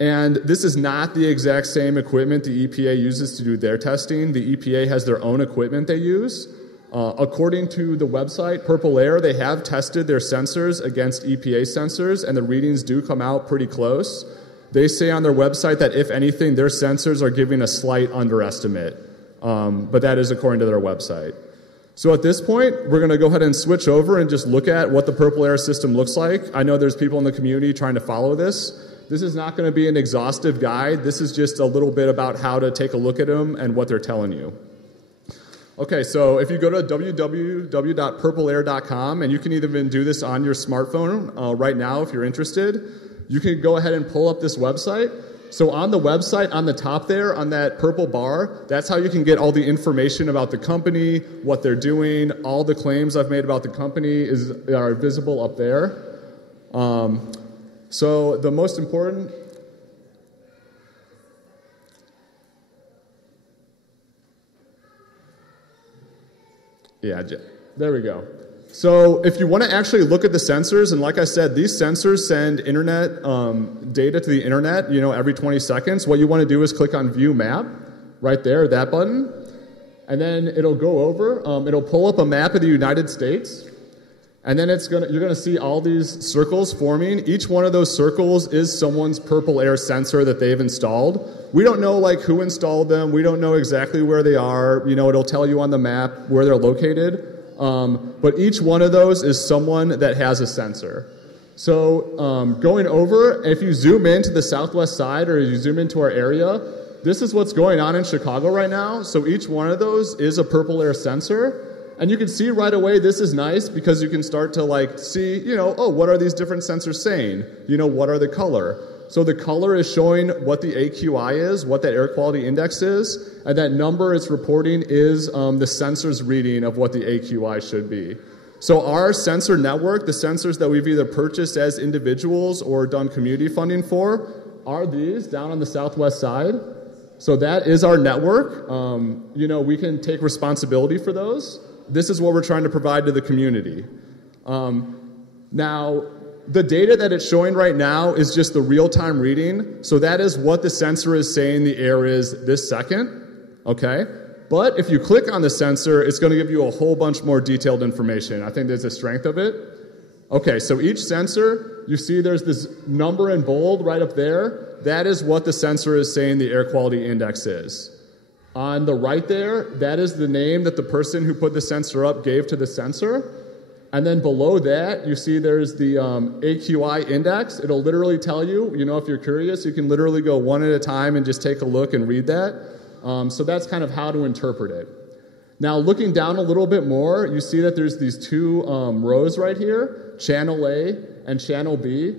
And this is not the exact same equipment the EPA uses to do their testing. The EPA has their own equipment they use. According to the website, Purple Air, they have tested their sensors against EPA sensors, and the readings do come out pretty close. They say on their website that, if anything, their sensors are giving a slight underestimate, but that is according to their website. So at this point, we're going to go ahead and switch over and just look at what the Purple Air system looks like. I know there's people in the community trying to follow this. This is not going to be an exhaustive guide. This is just a little bit about how to take a look at them and what they're telling you. Okay, so if you go to www.purpleair.com, and you can even do this on your smartphone right now if you're interested, you can go ahead and pull up this website. So on the website, on the top there, on that purple bar, that's how you can get all the information about the company, what they're doing. All the claims I've made about the company are visible up there. So the most important... Yeah, there we go. So if you want to actually look at the sensors, and like I said, these sensors send internet data to the internet, every 20 seconds. What you want to do is click on View Map, right there, that button, and then it'll go over. It'll pull up a map of the United States, and then you're going to see all these circles forming. Each one of those circles is someone's Purple Air sensor that they've installed. We don't know who installed them. We don't know exactly where they are. It'll tell you on the map where they're located. But each one of those is someone that has a sensor. So going over, if you zoom into the southwest side or you zoom into our area, this is what's going on in Chicago right now. So each one of those is a Purple Air sensor. And you can see right away this is nice because you can start to see, what are these different sensors saying? What are the color? So the color is showing what the AQI is, what that air quality index is, and that number it's reporting is the sensor's reading of what the AQI should be. So our sensor network, the sensors that we've either purchased as individuals or done community funding for, are these down on the southwest side. So that is our network. We can take responsibility for those. This is what we're trying to provide to the community. Now, The data that it's showing right now is just the real-time reading. So that is what the sensor is saying the air is this second, okay? But if you click on the sensor, it's going to give you a whole bunch more detailed information. I think there's a strength of it. Okay, so each sensor, you see there's this number in bold right up there. That is what the sensor is saying the air quality index is. On the right there, that is the name that the person who put the sensor up gave to the sensor. And then below that, you see there's the AQI index. It'll literally tell you, if you're curious, you can literally go one at a time and just take a look and read that. So that's kind of how to interpret it. Now, looking down a little bit more, you see that there's these two rows right here, channel A and channel B.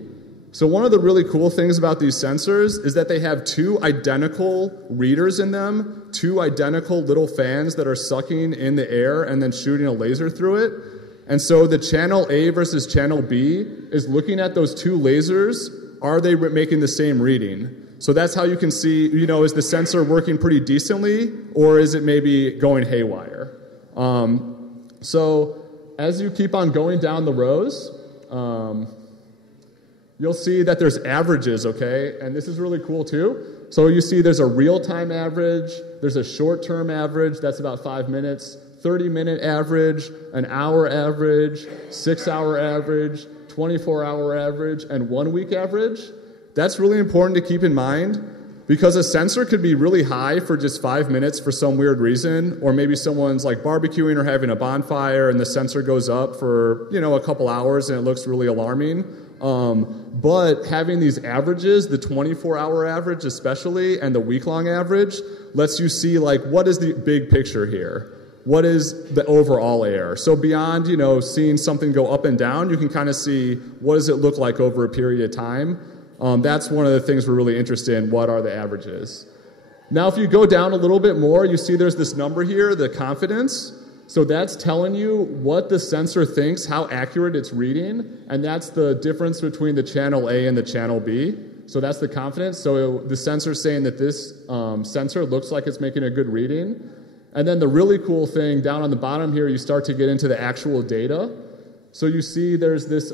So one of the really cool things about these sensors is that they have two identical readers in them, two identical little fans that are sucking in the air and then shooting a laser through it. And so the channel A versus channel B is looking at those two lasers. Are they making the same reading? So that's how you can see, is the sensor working pretty decently, or is it maybe going haywire? So as you keep on going down the rows, you'll see that there's averages, okay? And this is really cool too. So you see there's a real-time average, there's a short-term average, that's about 5 minutes, 30-minute average, an hour average, 6-hour average, 24-hour average, and 1 week average. That's really important to keep in mind because a sensor could be really high for just 5 minutes for some weird reason, or maybe someone's like barbecuing or having a bonfire and the sensor goes up for, a couple hours and it looks really alarming. But having these averages, the 24-hour average especially, and the week-long average, lets you see what is the big picture here? What is the overall air? So beyond, seeing something go up and down, you can kind of see what does it look like over a period of time. That's one of the things we're really interested in. What are the averages? Now, if you go down a little bit more, you see there's this number here, the confidence. So that's telling you what the sensor thinks, how accurate it's reading, and that's the difference between the channel A and the channel B. So that's the confidence. So the sensor's saying that this sensor looks like it's making a good reading. And then the really cool thing, down on the bottom here, you start to get into the actual data. So you see there's this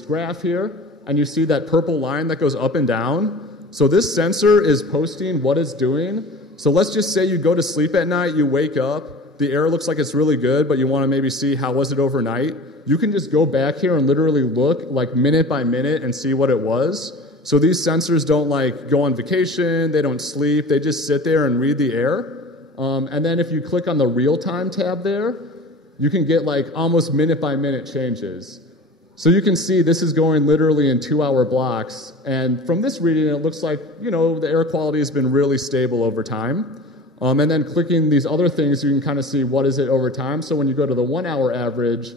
graph here, and you see that purple line that goes up and down. So this sensor is posting what it's doing. So let's just say you go to sleep at night, you wake up, the air looks like it's really good, but you want to maybe see how was it overnight. You can just go back here and literally look minute by minute and see what it was. So these sensors don't go on vacation, they don't sleep, they just sit there and read the air. And then if you click on the real-time tab there, you can get almost minute-by-minute changes. So you can see this is going literally in 2-hour blocks. And from this reading, it looks like, the air quality has been really stable over time. And then clicking these other things, you can kind of see what is it over time. So when you go to the 1-hour average,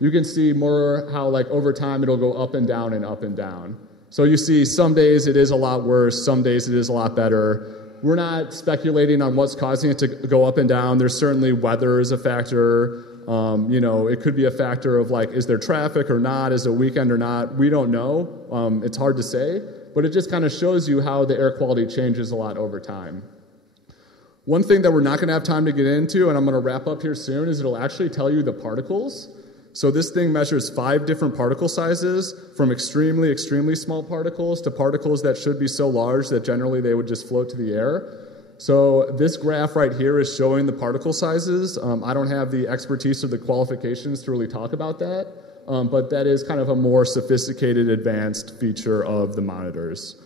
you can see more how over time it'll go up and down and up and down. So you see some days it is a lot worse, some days it is a lot better. We're not speculating on what's causing it to go up and down. There's certainly weather is a factor. It could be a factor of is there traffic or not? Is it a weekend or not? We don't know. It's hard to say, but it just kind of shows you how the air quality changes a lot over time. One thing that we're not going to have time to get into, and I'm going to wrap up here soon, is it'll actually tell you the particles. So this thing measures 5 different particle sizes, from extremely, extremely small particles to particles that should be so large that generally they would just float to the air. So this graph right here is showing the particle sizes. I don't have the expertise or the qualifications to really talk about that, but that is kind of a more sophisticated, advanced feature of the monitors.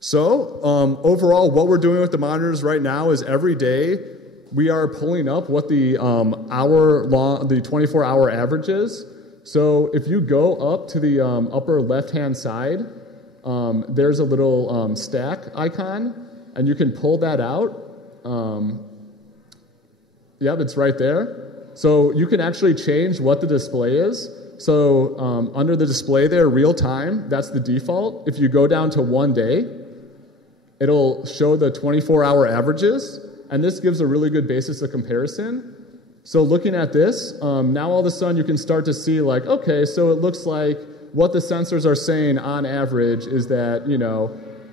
So overall, what we're doing with the monitors right now is every day we are pulling up what the 24-hour average is. So if you go up to the upper left-hand side, there's a little stack icon, and you can pull that out. Yep, it's right there. So you can actually change what the display is. So under the display there, real time, that's the default. If you go down to 1 day, it'll show the 24-hour averages. And this gives a really good basis of comparison. So looking at this, now all of a sudden you can start to see okay, so it looks like what the sensors are saying on average is that,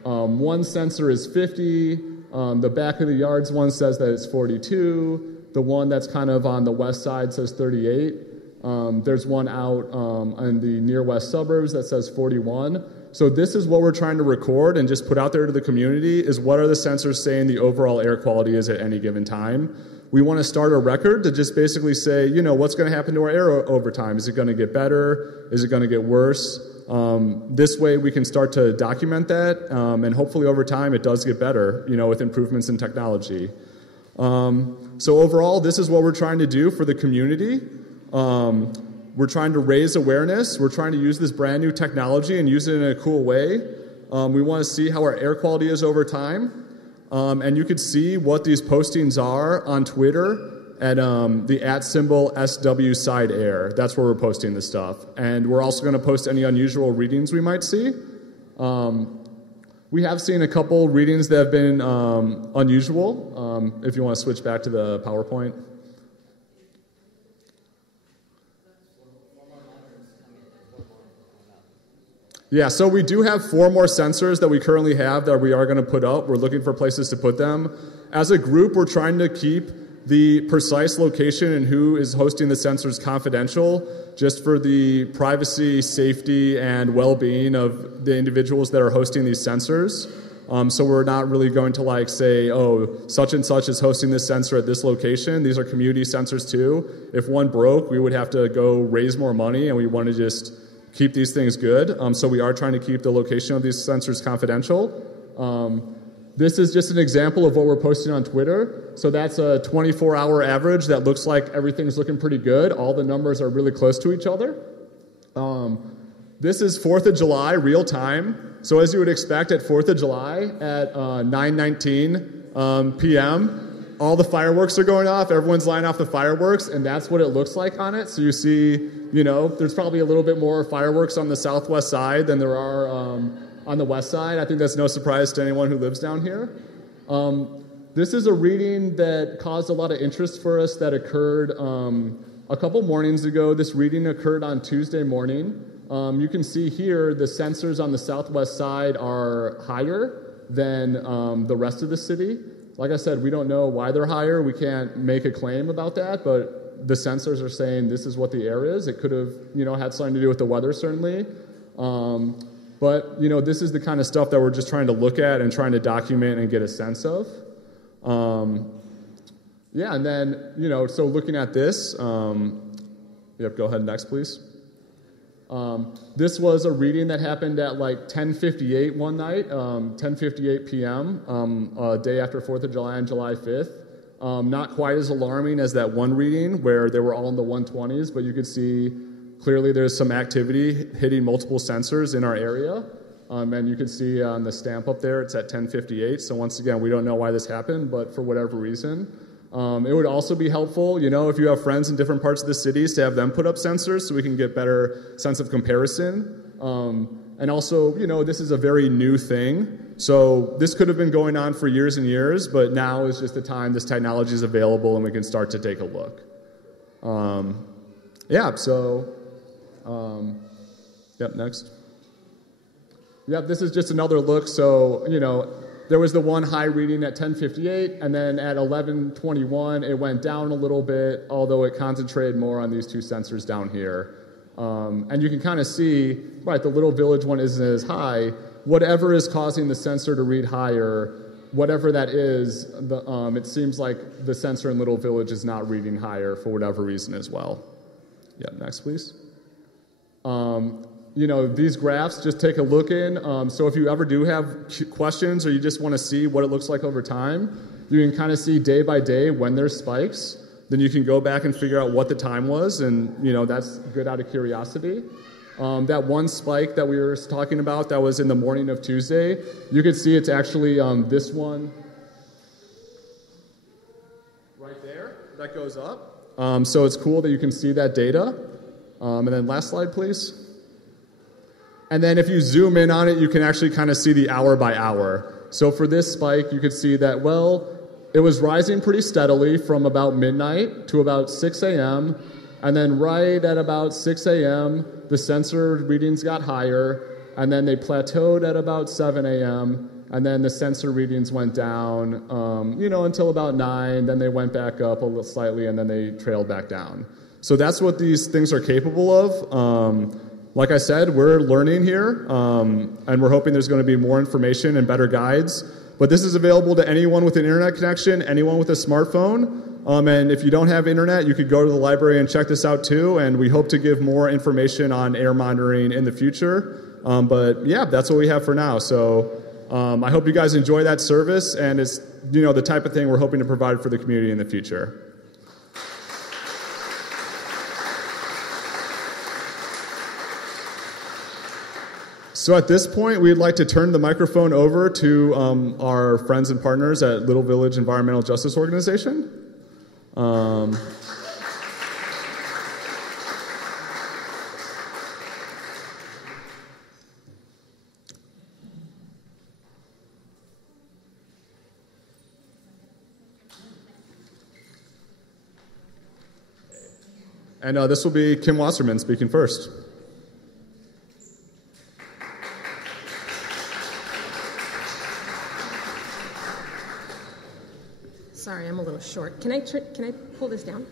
one sensor is 50, the back of the yards one says that it's 42, the one that's kind of on the west side says 38. There's one out in the near west suburbs that says 41. So this is what we're trying to record and just put out there to the community is what are the sensors saying the overall air quality is at any given time. We want to start a record to just basically say, you know, what's going to happen to our air over time? Is it going to get better? Is it going to get worse? This way we can start to document that, and hopefully over time it does get better, you know, with improvements in technology. So overall, this is what we're trying to do for the community. We're trying to raise awareness. We're trying to use this brand new technology and use it in a cool way. We want to see how our air quality is over time. And you could see what these postings are on Twitter at the @SW_SideAir. That's where we're posting this stuff. And we're also going to post any unusual readings we might see. We have seen a couple readings that have been unusual. If you want to switch back to the PowerPoint. Yeah, so we do have 4 more sensors that we currently have that we are going to put up. We're looking for places to put them. As a group, we're trying to keep the precise location and who is hosting the sensors confidential, just for the privacy, safety, and well-being of the individuals that are hosting these sensors. So we're not really going to like say, oh, such and such is hosting this sensor at this location. These are community sensors too. If one broke, we would have to go raise more money, and we want to just keep these things good. So we are trying to keep the location of these sensors confidential. This is just an example of what we're posting on Twitter. So that's a 24-hour average that looks like everything's looking pretty good. All the numbers are really close to each other. This is 4th of July, real time. So as you would expect at 4th of July at 9:19 p.m., all the fireworks are going off. Everyone's lining off the fireworks, and that's what it looks like on it. So you see, you know, there's probably a little bit more fireworks on the southwest side than there are on the west side. I think that's no surprise to anyone who lives down here. This is a reading that caused a lot of interest for us that occurred a couple mornings ago. This reading occurred on Tuesday morning. You can see here the sensors on the southwest side are higher than the rest of the city. Like I said, we don't know why they're higher. We can't make a claim about that, but the sensors are saying this is what the air is. It could have, you know, had something to do with the weather, certainly. But, you know, this is the kind of stuff that we're just trying to look at and trying to document and get a sense of. Yeah, and then, you know, so looking at this, yep, go ahead next, please. This was a reading that happened at like 10:58 one night, 10:58 p.m., a day after 4th of July on July 5th. Not quite as alarming as that one reading where they were all in the 120s, but you could see clearly there's some activity hitting multiple sensors in our area. And you can see on the stamp up there, it's at 10:58. So once again, we don't know why this happened, but for whatever reason. It would also be helpful, you know, if you have friends in different parts of the cities to have them put up sensors so we can get better sense of comparison. And also, you know, this is a very new thing. So this could have been going on for years and years, but now is just the time this technology is available and we can start to take a look. Yeah, so, yep, next. Yep, this is just another look. So, you know, there was the one high reading at 10:58, and then at 11:21, it went down a little bit, although it concentrated more on these two sensors down here. And you can kind of see, right, the Little Village one isn't as high. Whatever is causing the sensor to read higher, whatever that is, it seems like the sensor in Little Village is not reading higher for whatever reason as well. Yeah, next, please. You know, these graphs, just take a look in. So if you ever do have questions or you just want to see what it looks like over time, you can kind of see day by day when there's spikes. Then you can go back and figure out what the time was, and, you know, that's good out of curiosity. That one spike that we were talking about that was in the morning of Tuesday, you can see it's actually this one right there that goes up. So it's cool that you can see that data. And then last slide, please. And then if you zoom in on it, you can actually kind of see the hour by hour. So for this spike, you could see that, well, it was rising pretty steadily from about midnight to about 6 a.m. And then right at about 6 a.m., the sensor readings got higher, and then they plateaued at about 7 a.m., and then the sensor readings went down, you know, until about 9. Then they went back up a little slightly, and then they trailed back down. So that's what these things are capable of. Like I said, we're learning here, and we're hoping there's going to be more information and better guides. But this is available to anyone with an internet connection, anyone with a smartphone. And if you don't have internet, you could go to the library and check this out too. And we hope to give more information on air monitoring in the future. But yeah, that's what we have for now. So I hope you guys enjoy that service, and it's the type of thing we're hoping to provide for the community in the future. So at this point, we'd like to turn the microphone over to our friends and partners at Little Village Environmental Justice Organization. And this will be Kim Wasserman speaking first. Sorry, I'm a little short. Can I pull this down?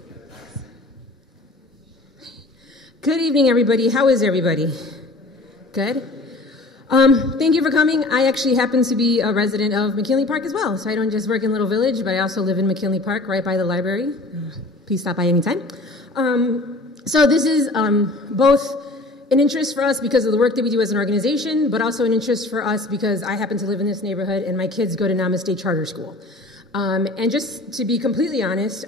Good evening, everybody. How is everybody? Good? Thank you for coming. I actually happen to be a resident of McKinley Park as well, so I don't just work in Little Village, but I also live in McKinley Park, right by the library. Please stop by anytime. So this is both an interest for us because of the work that we do as an organization, but also an interest for us because I happen to live in this neighborhood and my kids go to Namaste Charter School. And just to be completely honest,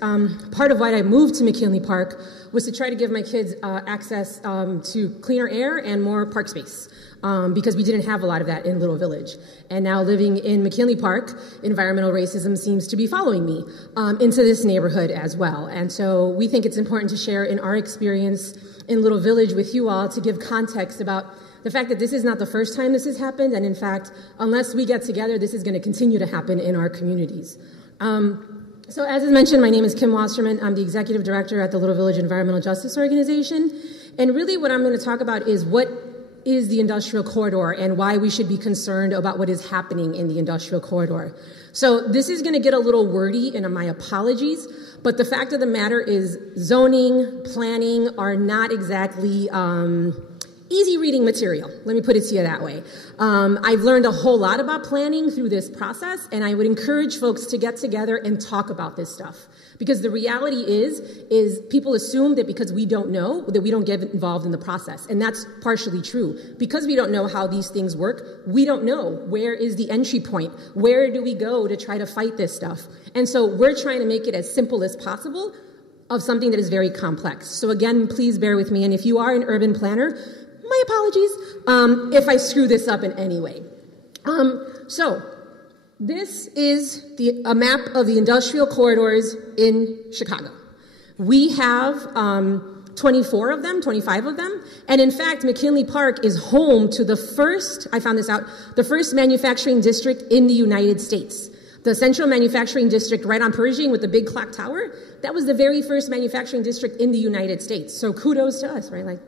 part of why I moved to McKinley Park was to try to give my kids access to cleaner air and more park space, because we didn't have a lot of that in Little Village. And now living in McKinley Park, environmental racism seems to be following me into this neighborhood as well. And so we think it's important to share in our experience in Little Village with you all to give context about the fact that this is not the first time this has happened, and in fact, unless we get together, this is going to continue to happen in our communities. So as is mentioned, my name is Kim Wasserman. I'm the executive director at the Little Village Environmental Justice Organization. And really what I'm going to talk about is what is the industrial corridor and why we should be concerned about what is happening in the industrial corridor. So this is going to get a little wordy, and my apologies, but the fact of the matter is zoning, planning are not exactly easy reading material. Let me put it to you that way. I've learned a whole lot about planning through this process, and I would encourage folks to get together and talk about this stuff. Because the reality is people assume that because we don't know, that we don't get involved in the process. And that's partially true. Because we don't know how these things work, we don't know where is the entry point. Where do we go to try to fight this stuff? And so we're trying to make it as simple as possible of something that is very complex. So again, please bear with me. And if you are an urban planner, my apologies if I screw this up in any way. So this is a map of the industrial corridors in Chicago. We have 24 of them, 25 of them. And in fact, McKinley Park is home to the first manufacturing district in the United States. The Central Manufacturing District right on Pershing with the big clock tower, that was the very first manufacturing district in the United States. So kudos to us, right? Like,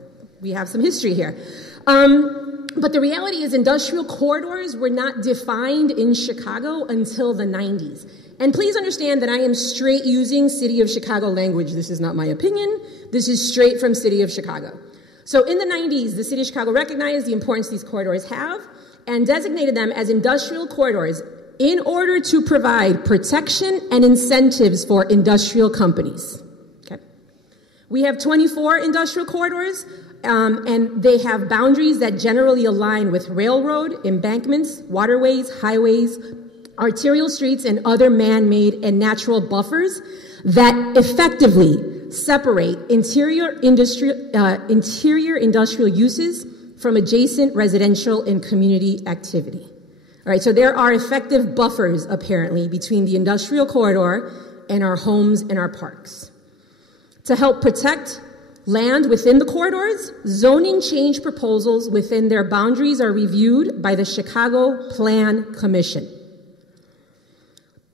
we have some history here. But the reality is industrial corridors were not defined in Chicago until the 90s. And please understand that I am straight using City of Chicago language. This is not my opinion. This is straight from City of Chicago. So in the 90s, the City of Chicago recognized the importance these corridors have and designated them as industrial corridors in order to provide protection and incentives for industrial companies. Okay. We have 24 industrial corridors. And they have boundaries that generally align with railroad, embankments, waterways, highways, arterial streets, and other man-made and natural buffers that effectively separate interior industrial uses from adjacent residential and community activity. All right, so there are effective buffers, apparently, between the industrial corridor and our homes and our parks. To help protect land within the corridors, zoning change proposals within their boundaries are reviewed by the Chicago Plan Commission.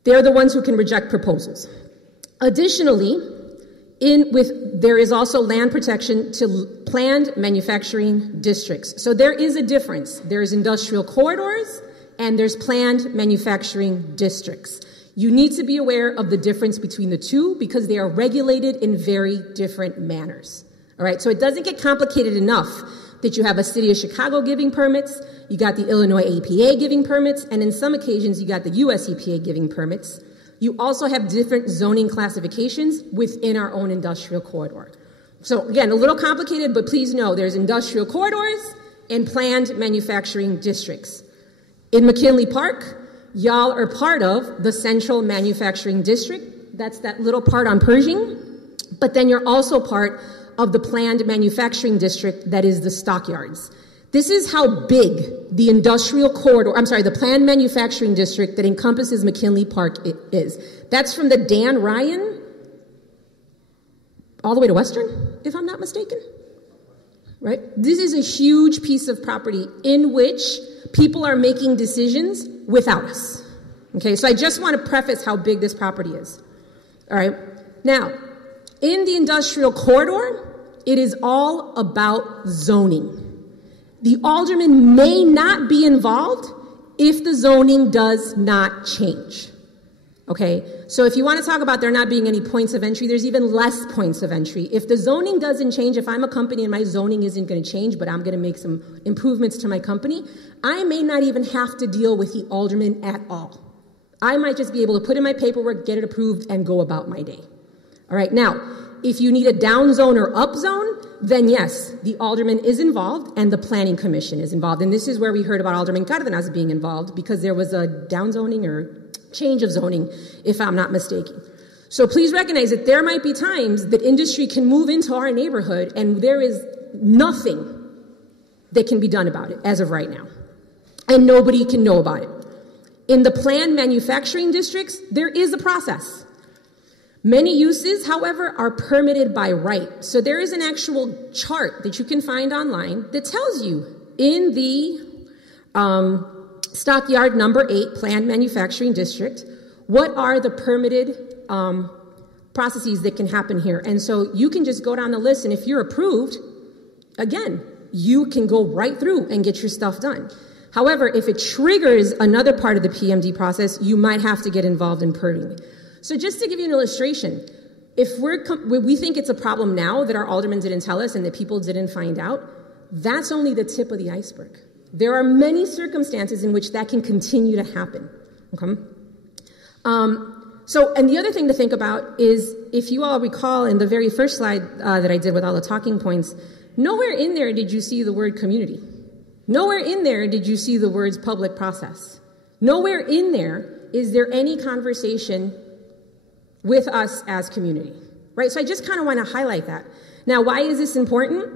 They're the ones who can reject proposals. Additionally, there is also land protection to planned manufacturing districts. So there is a difference. There's industrial corridors and there's planned manufacturing districts. You need to be aware of the difference between the two because they are regulated in very different manners. All right, so it doesn't get complicated enough that you have a city of Chicago giving permits, you got the Illinois EPA giving permits, and in some occasions you got the US EPA giving permits. You also have different zoning classifications within our own industrial corridor. So again, a little complicated, but please know there's industrial corridors and planned manufacturing districts. In McKinley Park, y'all are part of the Central Manufacturing District. That's that little part on Pershing. But then you're also part of the planned manufacturing district that is the stockyards. This is how big the industrial corridor, the planned manufacturing district that encompasses McKinley Park is. That's from the Dan Ryan all the way to Western, if I'm not mistaken. Right? This is a huge piece of property in which people are making decisions without us. Okay, so I just want to preface how big this property is. All right, now, in the industrial corridor, it is all about zoning. The alderman may not be involved if the zoning does not change. Okay, so if you want to talk about there not being any points of entry, there's even less points of entry. If the zoning doesn't change, if I'm a company and my zoning isn't going to change, but I'm going to make some improvements to my company, I may not even have to deal with the alderman at all. I might just be able to put in my paperwork, get it approved, and go about my day. All right, now, if you need a down zone or up zone, then yes, the alderman is involved and the planning commission is involved. And this is where we heard about Alderman Cardenas being involved because there was a down zoning or change of zoning, if I'm not mistaken. So please recognize that there might be times that industry can move into our neighborhood and there is nothing that can be done about it as of right now. And nobody can know about it. In the planned manufacturing districts, there is a process. Many uses, however, are permitted by right. So there is an actual chart that you can find online that tells you in the Stockyard number 8 planned manufacturing district, what are the permitted processes that can happen here? And so you can just go down the list, and if you're approved, again, you can go right through and get your stuff done. However, if it triggers another part of the PMD process, you might have to get involved in permitting. So just to give you an illustration, if we think it's a problem now that our aldermen didn't tell us and that people didn't find out, that's only the tip of the iceberg. There are many circumstances in which that can continue to happen. Okay? And the other thing to think about is, if you all recall in the very first slide that I did with all the talking points, nowhere in there did you see the word community. Nowhere in there did you see the words public process. Nowhere in there is there any conversation with us as community, right? So I just kind of want to highlight that. Now, why is this important?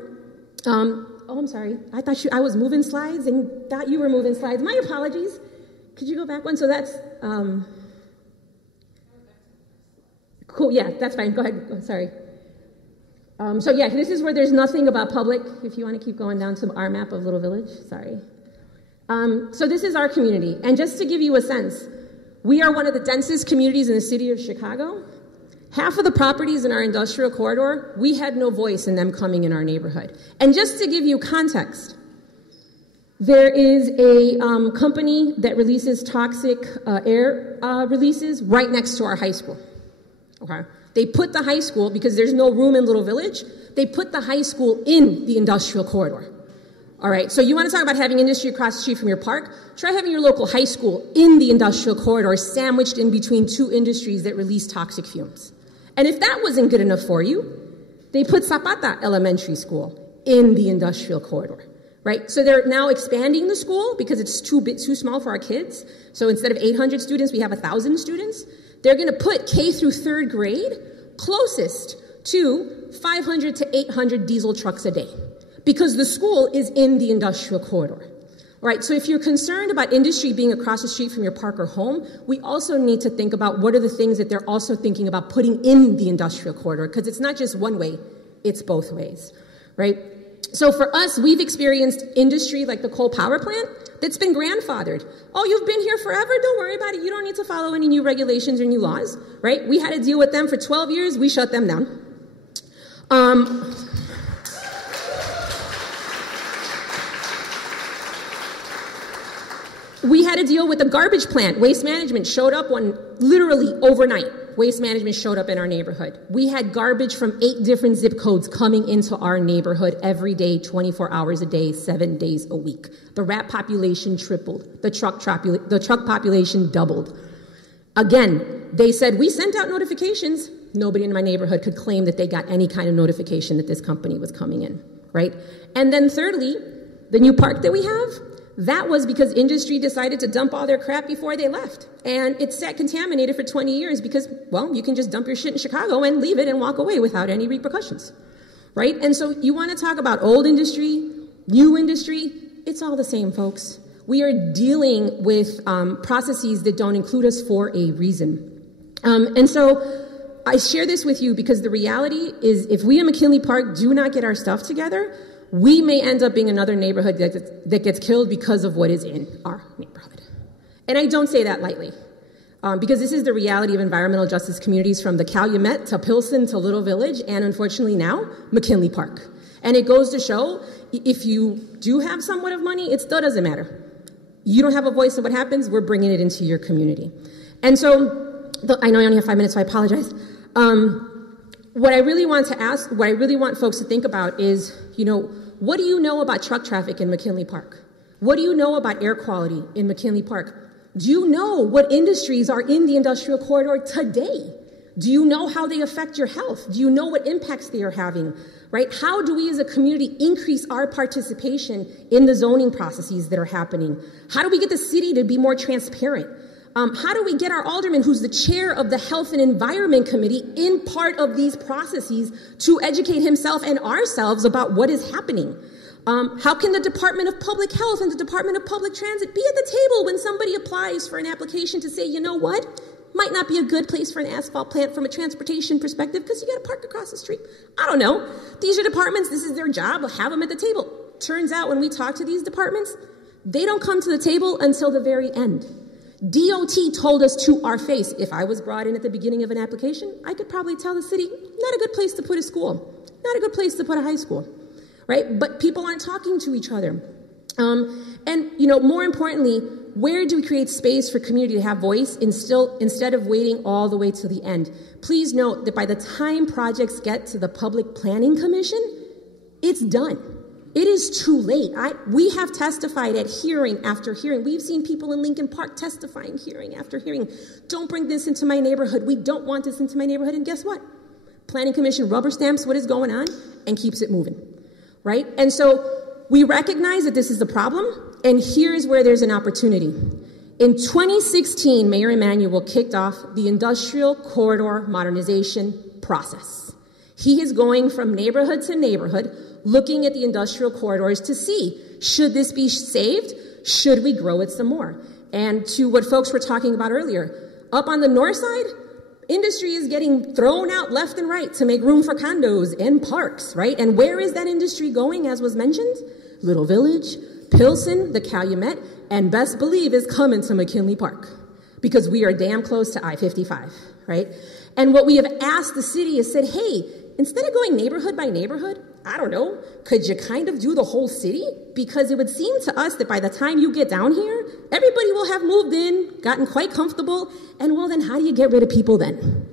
I'm sorry. I thought I was moving slides and thought you were moving slides. My apologies. Could you go back one? So that's cool. Yeah, that's fine. Go ahead. Oh, sorry. This is where there's nothing about public. If you want to keep going down to our map of Little Village. Sorry. So this is our community. And just to give you a sense, we are one of the densest communities in the city of Chicago. Half of the properties in our industrial corridor, we had no voice in them coming in our neighborhood. And just to give you context, there is a company that releases toxic air releases right next to our high school. Okay? They put the high school, because there's no room in Little Village, they put the high school in the industrial corridor. All right, so you want to talk about having industry across the street from your park? Try having your local high school in the industrial corridor sandwiched in between two industries that release toxic fumes. And if that wasn't good enough for you, they put Zapata Elementary School in the industrial corridor, right? So they're now expanding the school because it's too small for our kids. So instead of 800 students, we have 1,000 students. They're going to put K through 3rd grade closest to 500 to 800 diesel trucks a day, because the school is in the industrial corridor. All right, so if you're concerned about industry being across the street from your park or home, we also need to think about what are the things that they're also thinking about putting in the industrial corridor, because it's not just one way, it's both ways, right? So for us, we've experienced industry like the coal power plant that's been grandfathered. Oh, you've been here forever? Don't worry about it. You don't need to follow any new regulations or new laws, right? We had to deal with them for 12 years. We shut them down. We had to deal with the garbage plant. Waste management showed up literally overnight. Waste management showed up in our neighborhood. We had garbage from 8 different zip codes coming into our neighborhood every day, 24 hours a day, 7 days a week. The rat population tripled. The truck population doubled. Again, they said, we sent out notifications. Nobody in my neighborhood could claim that they got any kind of notification that this company was coming in, right? And then thirdly, the new park that we have, that was because industry decided to dump all their crap before they left. And it sat contaminated for 20 years because, well, you can just dump your shit in Chicago and leave it and walk away without any repercussions, right? And so you want to talk about old industry, new industry, it's all the same, folks. We are dealing with processes that don't include us for a reason. And so I share this with you because the reality is if we in McKinley Park do not get our stuff together, we may end up being another neighborhood that gets killed because of what is in our neighborhood. And I don't say that lightly, because this is the reality of environmental justice communities from the Calumet to Pilsen to Little Village, and unfortunately now, McKinley Park. And it goes to show, if you do have somewhat of money, it still doesn't matter. You don't have a voice in what happens, we're bringing it into your community. And so, I know I only have 5 minutes, so I apologize. What I really want folks to think about is, what do you know about truck traffic in McKinley Park? What do you know about air quality in McKinley Park? Do you know what industries are in the industrial corridor today? Do you know how they affect your health? Do you know what impacts they are having, right? How do we as a community increase our participation in the zoning processes that are happening? How do we get the city to be more transparent? How do we get our alderman, who's the chair of the Health and Environment Committee, in part of these processes to educate himself and ourselves about what is happening? How can the Department of Public Health and the Department of Public Transit be at the table when somebody applies for an application to say, you know what, might not be a good place for an asphalt plant from a transportation perspective because you got to park across the street. I don't know. These are departments. This is their job. Have them at the table. Turns out when we talk to these departments, they don't come to the table until the very end. DOT told us to our face, if I was brought in at the beginning of an application, I could probably tell the city, not a good place to put a school, not a good place to put a high school, right? But people aren't talking to each other. And more importantly, where do we create space for community to have voice instead of waiting all the way to the end? Please note that by the time projects get to the Public Planning Commission, it's done. It is too late. We have testified at hearing after hearing. We've seen people in Lincoln Park testifying hearing after hearing. Don't bring this into my neighborhood. We don't want this into my neighborhood. And guess what? Planning Commission rubber stamps what is going on and keeps it moving, right? And so we recognize that this is a problem, and here's where there's an opportunity. In 2016, Mayor Emanuel kicked off the Industrial Corridor Modernization process. He is going from neighborhood to neighborhood, looking at the industrial corridors to see, should this be saved? Should we grow it some more? And to what folks were talking about earlier, up on the north side, industry is getting thrown out left and right to make room for condos and parks, right? And where is that industry going, as was mentioned? Little Village, Pilsen, the Calumet, and best believe is coming to McKinley Park because we are damn close to I-55, right? And what we have asked the city is said, hey, instead of going neighborhood by neighborhood, I don't know, could you kind of do the whole city? Because it would seem to us that by the time you get down here, everybody will have moved in, gotten quite comfortable, and well, then how do you get rid of people then?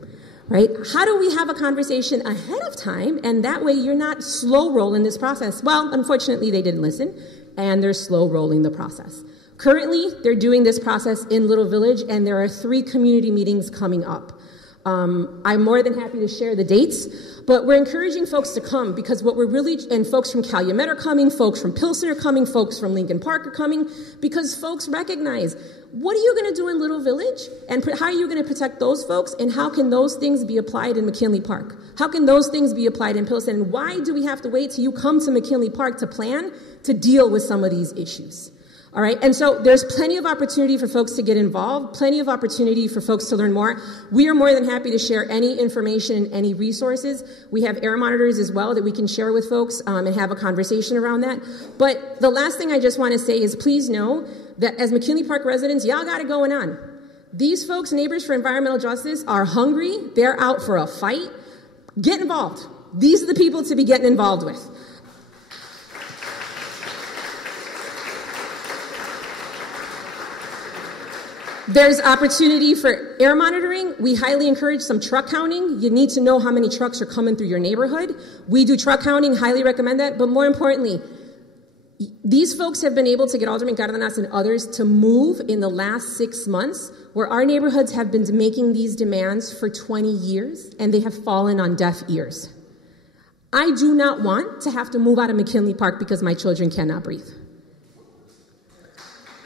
Right? How do we have a conversation ahead of time, and that way you're not slow rolling this process? Well, unfortunately, they didn't listen, and they're slow rolling the process. Currently, they're doing this process in Little Village, and there are 3 community meetings coming up. I'm more than happy to share the dates, but we're encouraging folks to come because what we're really, and folks from Calumet are coming, folks from Pilsen are coming, folks from Lincoln Park are coming, because folks recognize, what are you going to do in Little Village? And how are you going to protect those folks? And how can those things be applied in McKinley Park? How can those things be applied in Pilsen? And why do we have to wait till you come to McKinley Park to plan to deal with some of these issues? All right, and so there's plenty of opportunity for folks to get involved, plenty of opportunity for folks to learn more. We are more than happy to share any information and any resources. We have air monitors as well that we can share with folks and have a conversation around that. But the last thing I just want to say is please know that as McKinley Park residents, y'all got it going on. These folks, Neighbors for Environmental Justice, are hungry. They're out for a fight. Get involved. These are the people to be getting involved with. There's opportunity for air monitoring. We highly encourage some truck counting. You need to know how many trucks are coming through your neighborhood. We do truck counting, highly recommend that. But more importantly, these folks have been able to get Alderman Cárdenas and others to move in the last 6 months, where our neighborhoods have been making these demands for 20 years, and they have fallen on deaf ears. I do not want to have to move out of McKinley Park because my children cannot breathe.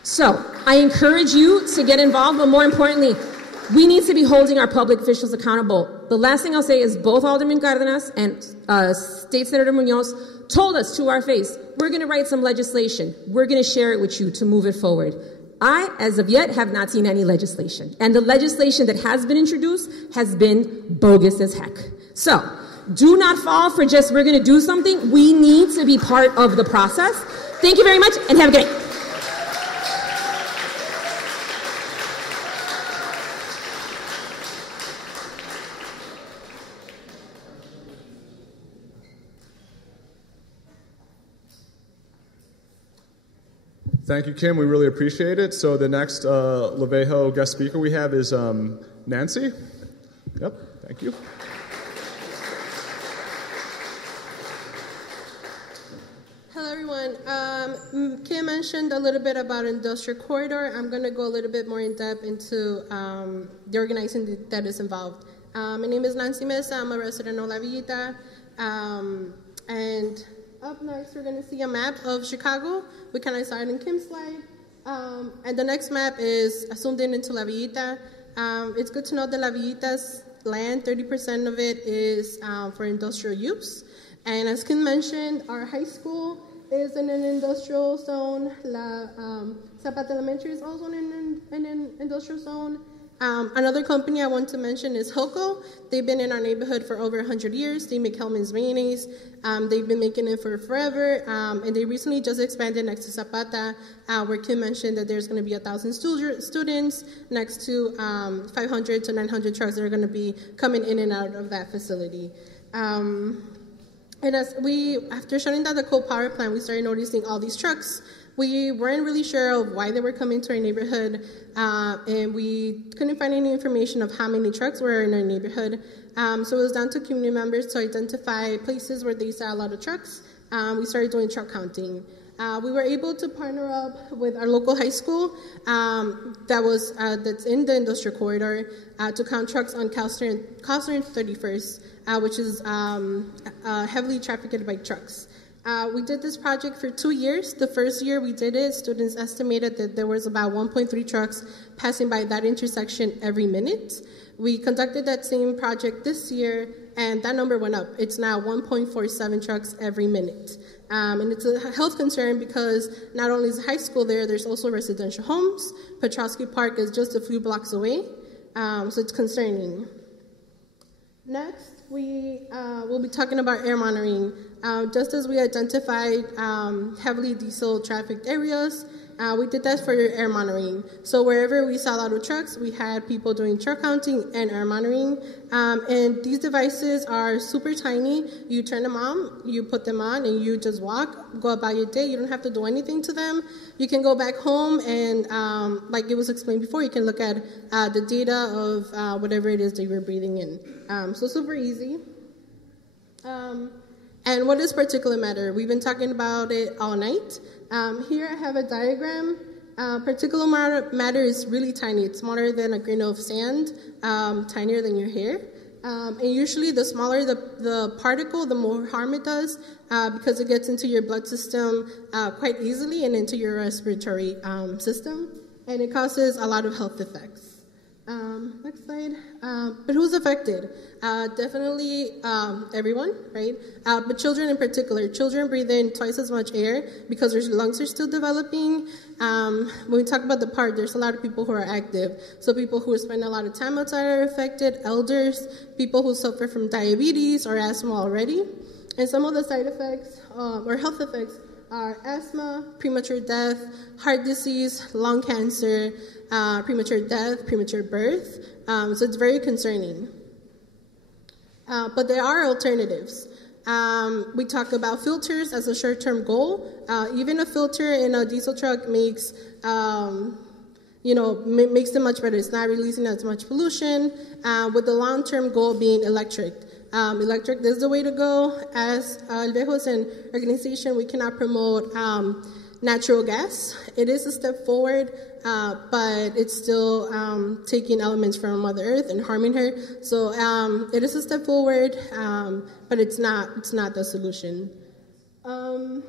So I encourage you to get involved, but more importantly, we need to be holding our public officials accountable. The last thing I'll say is both Alderman Cárdenas and State Senator Munoz told us to our face, we're going to write some legislation. We're going to share it with you to move it forward. I, as of yet, have not seen any legislation. And the legislation that has been introduced has been bogus as heck. So do not fall for just we're going to do something. We need to be part of the process. Thank you very much, and have a good day. Thank you, Kim. We really appreciate it. So the next Lavejo guest speaker we have is Nancy. Yep, thank you. Hello, everyone. Kim mentioned a little bit about industrial corridor. I'm going to go a little bit more in depth into the organizing that is involved. My name is Nancy Mesa. I'm a resident of La Villita. And up next, we're going to see a map of Chicago. We kind of started in Kim's slide. And the next map is zoomed in into La Villita. It's good to know that La Villita's land, 30% of it is for industrial use. And as Kim mentioned, our high school is in an industrial zone. Zapata Elementary is also in an industrial zone. Another company I want to mention is Hilco. They've been in our neighborhood for over 100 years. They make Hellman's mayonnaise. They've been making it for forever. And they recently just expanded next to Zapata, where Kim mentioned that there's going to be 1,000 students next to 500 to 900 trucks that are going to be coming in and out of that facility. And after shutting down the coal power plant, we started noticing all these trucks. We weren't really sure of why they were coming to our neighborhood, and we couldn't find any information of how many trucks were in our neighborhood. So it was down to community members to identify places where they saw a lot of trucks. We started doing truck counting. We were able to partner up with our local high school that's in the industrial corridor to count trucks on Calster and 31st, which is heavily trafficked by trucks. We did this project for 2 years. The first year we did it, students estimated that there was about 1.3 trucks passing by that intersection every minute. We conducted that same project this year, and that number went up. It's now 1.47 trucks every minute. And it's a health concern because not only is the high school there, there's also residential homes. Petrosky Park is just a few blocks away, so it's concerning. Next, we will be talking about air monitoring. Just as we identified heavily diesel trafficked areas, we did that for air monitoring. So wherever we saw a lot of trucks, we had people doing truck counting and air monitoring. And these devices are super tiny. You turn them on, you put them on, and you just go about your day. You don't have to do anything to them. You can go back home and, like it was explained before, you can look at the data of whatever it is that you're breathing in. So super easy. And what is particulate matter? We've been talking about it all night. Here I have a diagram. Particulate matter is really tiny. It's smaller than a grain of sand, tinier than your hair. And usually the smaller the particle, the more harm it does because it gets into your blood system quite easily and into your respiratory system. And it causes a lot of health effects. Next slide. But who's affected? Definitely everyone, right? But children in particular. Children breathe in twice as much air because their lungs are still developing. When we talk about the part, there's a lot of people who are active. So people who spend a lot of time outside are affected, elders, people who suffer from diabetes or asthma already. And some of the side effects or health effects are asthma, premature death, heart disease, lung cancer, premature death, premature birth. So it's very concerning. But there are alternatives. We talk about filters as a short-term goal. Even a filter in a diesel truck makes makes them much better. It's not releasing as much pollution, with the long-term goal being electric. Electric is the way to go. As El Viejo is an organization, we cannot promote natural gas. It is a step forward, but it's still taking elements from Mother Earth and harming her. So it is a step forward, but it's not the solution. That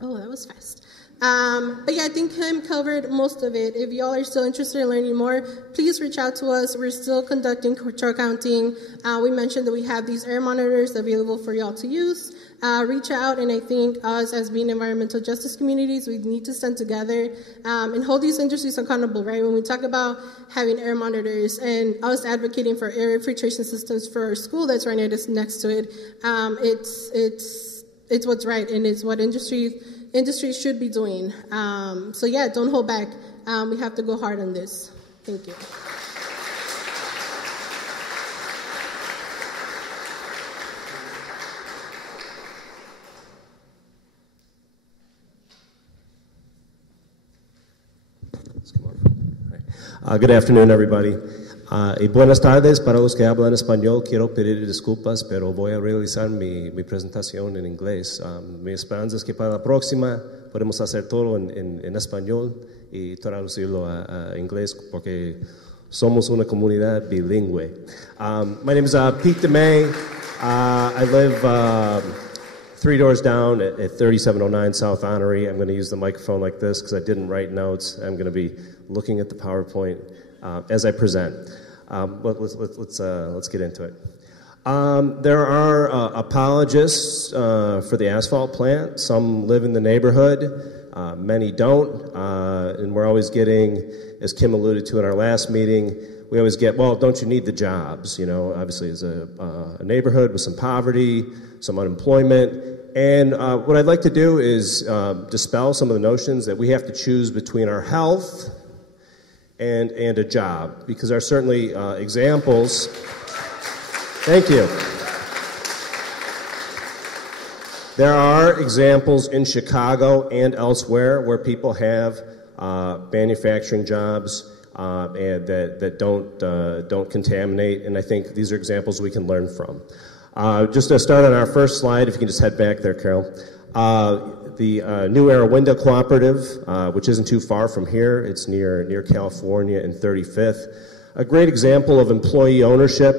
was fast. But yeah, I think Kim covered most of it. If y'all are still interested in learning more, please reach out to us. We're still conducting char counting. We mentioned that we have these air monitors available for y'all to use. Reach out, and I think us as being environmental justice communities, we need to stand together and hold these industries accountable, right? When we talk about having air monitors and us advocating for air filtration systems for our school that's right next to it, it's what's right, and it's what industry should be doing. So yeah, don't hold back. We have to go hard on this. Thank you. Good afternoon, everybody. Y buenas tardes para los que hablan español. Quiero pedir disculpas, pero voy a realizar mi presentación en inglés. Mi esperanza es que para la próxima podemos hacer todo en español y traducirlo a inglés porque somos una comunidad bilingüe. My name is Pete DeMay. I live 3 doors down at 3709 South Honorary. I'm going to use the microphone like this because I didn't write notes. I'm going to be looking at the PowerPoint as I present. Let's get into it. There are apologists for the asphalt plant. Some live in the neighborhood, many don't, and we're always getting, as Kim alluded to in our last meeting, we always get, well, don't you need the jobs? Obviously it's a neighborhood with some poverty, some unemployment, and what I'd like to do is dispel some of the notions that we have to choose between our health and a job, because there are certainly examples. Thank you. There are examples in Chicago and elsewhere where people have manufacturing jobs and that don't contaminate, and I think these are examples we can learn from. Just to start on our first slide, if you can just head back there, Carol. The New Era Window Cooperative, which isn't too far from here. It's near California and 35th. A great example of employee ownership,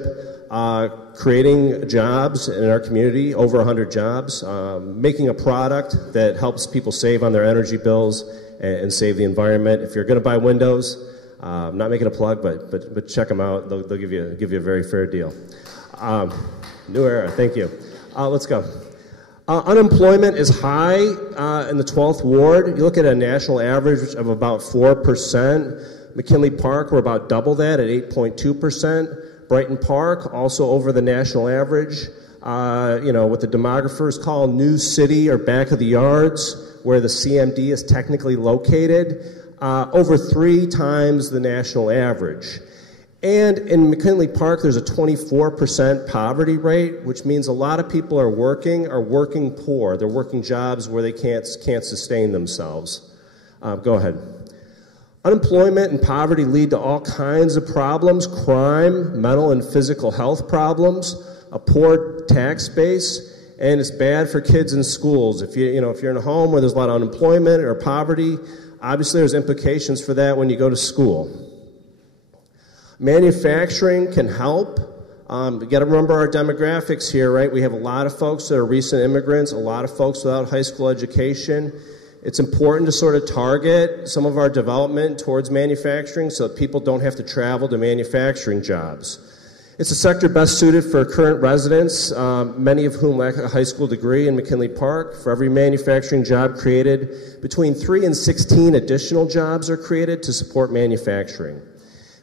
creating jobs in our community, over 100 jobs, making a product that helps people save on their energy bills and save the environment. If you're going to buy windows, I'm not making a plug, but check them out. They'll give you a very fair deal. New Era, thank you. Let's go. Unemployment is high in the 12th Ward. You look at a national average of about 4%. McKinley Park, we're about double that at 8.2%. Brighton Park, also over the national average. What the demographers call New City or back of the yards, where the CMD is technically located, over 3 times the national average. And in McKinley Park, there's a 24% poverty rate, which means a lot of people are working poor. They're working jobs where they can't sustain themselves. Go ahead. Unemployment and poverty lead to all kinds of problems: crime, mental and physical health problems, a poor tax base, and it's bad for kids in schools. If you're in a home where there's a lot of unemployment or poverty, obviously there's implications for that when you go to school. Manufacturing can help. You got to remember our demographics here, right? We have a lot of folks that are recent immigrants, a lot of folks without high school education. It's important to sort of target some of our development towards manufacturing so that people don't have to travel to manufacturing jobs. It's a sector best suited for current residents, many of whom lack a high school degree in McKinley Park. For every manufacturing job created, between 3 and 16 additional jobs are created to support manufacturing.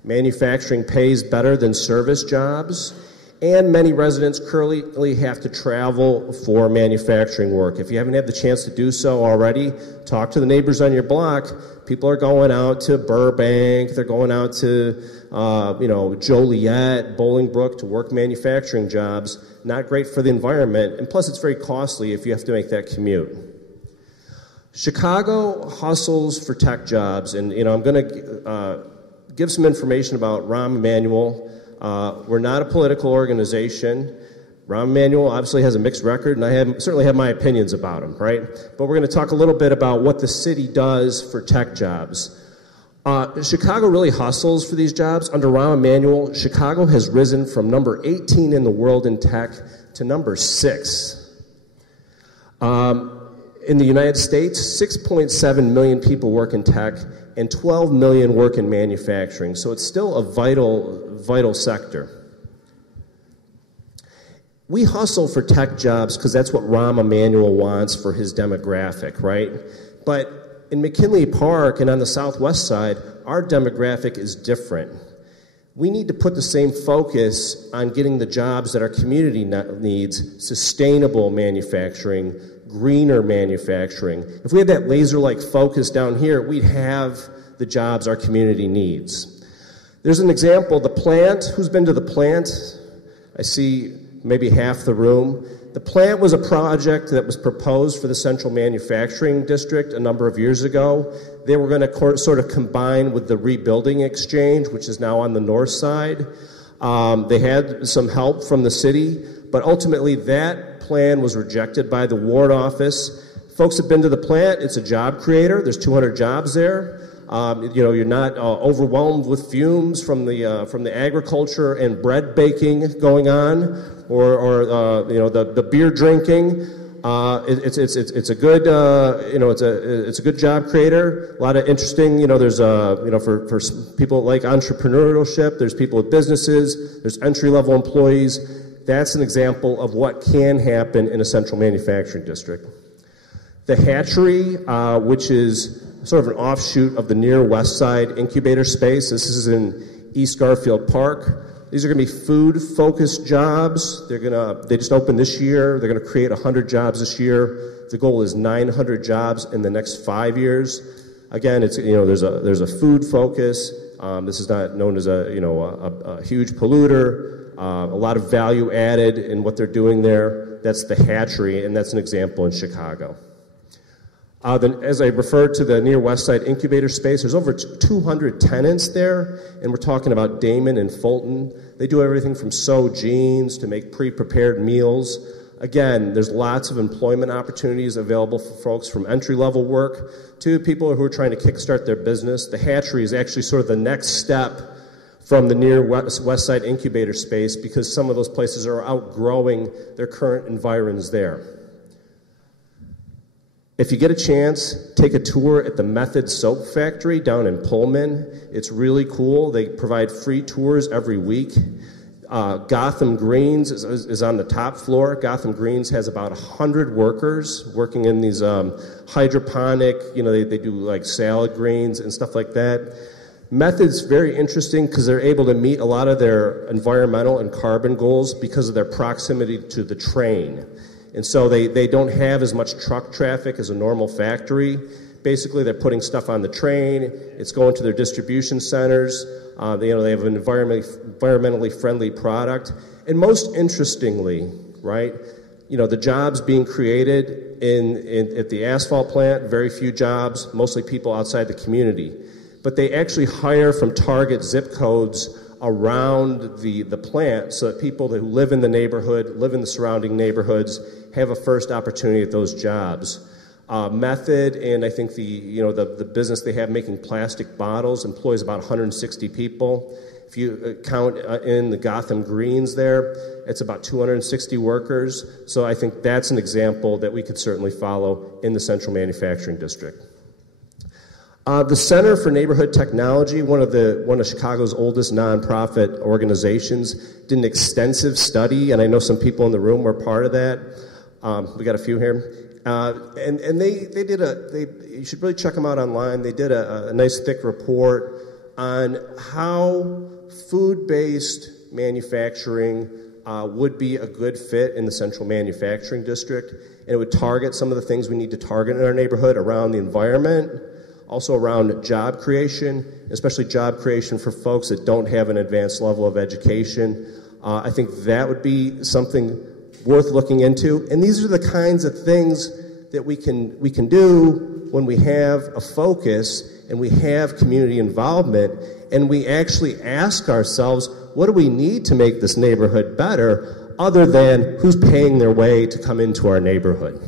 Manufacturing pays better than service jobs, and many residents currently have to travel for manufacturing work. If you haven't had the chance to do so already, talk to the neighbors on your block. People are going out to Burbank, they're going out to Joliet, Bolingbrook to work manufacturing jobs. Not great for the environment, and plus it's very costly if you have to make that commute. Chicago hustles for tech jobs, and I'm going to give some information about Rahm Emanuel. We're not a political organization. Rahm Emanuel obviously has a mixed record, and I certainly have my opinions about him, right? But we're going to talk a little bit about what the city does for tech jobs. Chicago really hustles for these jobs. Under Rahm Emanuel, Chicago has risen from number 18 in the world in tech to number 6. In the United States, 6.7 million people work in tech, and 12 million work in manufacturing. So it's still a vital sector. We hustle for tech jobs because that's what Rahm Emanuel wants for his demographic, right? But in McKinley Park and on the southwest side, our demographic is different. We need to put the same focus on getting the jobs that our community needs: sustainable manufacturing, greener manufacturing. If we had that laser-like focus down here, we'd have the jobs our community needs. There's an example, the plant. Who's been to the plant? I see maybe half the room. The plant was a project that was proposed for the Central Manufacturing District a number of years ago. They were going to sort of combine with the Rebuilding Exchange, which is now on the north side. They had some help from the city, but ultimately that plan was rejected by the Ward Office. Folks have been to the plant. It's a job creator. There's 200 jobs there. You're not overwhelmed with fumes from the agriculture and bread baking going on, or the beer drinking. It's a good it's a good job creator. A lot of interesting. There's for people like entrepreneurship. There's people with businesses. There's entry-level employees. That's an example of what can happen in a central manufacturing district. The hatchery, which is sort of an offshoot of the near west side incubator space. This is in East Garfield Park. These are going to be food-focused jobs. They just opened this year. They're going to create 100 jobs this year. The goal is 900 jobs in the next 5 years. Again, it's there's a food focus. This is not known as a huge polluter. A lot of value added in what they're doing there. That's the hatchery, and that's an example in Chicago. As I referred to the near west side incubator space, there's over 200 tenants there, and we're talking about Damon and Fulton. They do everything from sew jeans to make pre-prepared meals. Again, there's lots of employment opportunities available for folks from entry-level work to people who are trying to kickstart their business. The hatchery is actually sort of the next step from the near west side incubator space because some of those places are outgrowing their current environs there. If you get a chance, take a tour at the Method Soap Factory down in Pullman. It's really cool. They provide free tours every week. Gotham Greens is on the top floor. Gotham Greens has about 100 workers working in these hydroponic, they do like salad greens and stuff like that. Method's very interesting because they're able to meet a lot of their environmental and carbon goals because of their proximity to the train. And so they don't have as much truck traffic as a normal factory. Basically, they're putting stuff on the train. It's going to their distribution centers. They have an environmentally friendly product. And most interestingly, right, the jobs being created at the asphalt plant, very few jobs, mostly people outside the community. But they actually hire from target zip codes around the plant so that people who live in the neighborhood, live in the surrounding neighborhoods, have a first opportunity at those jobs. Method, and I think the business they have making plastic bottles employs about 160 people. If you count in the Gotham Greens there, it's about 260 workers. So I think that's an example that we could certainly follow in the Central Manufacturing District. The Center for Neighborhood Technology, one of Chicago's oldest nonprofit organizations, did an extensive study, and I know some people in the room were part of that. We got a few here, and you should really check them out online. They did a nice thick report on how food-based manufacturing would be a good fit in the Central Manufacturing District, and it would target some of the things we need to target in our neighborhood around the environment. Also around job creation, especially job creation for folks that don't have an advanced level of education. I think that would be something worth looking into. And these are the kinds of things that we can do when we have a focus and we have community involvement and we actually ask ourselves, what do we need to make this neighborhood better, other than who's paying their way to come into our neighborhood?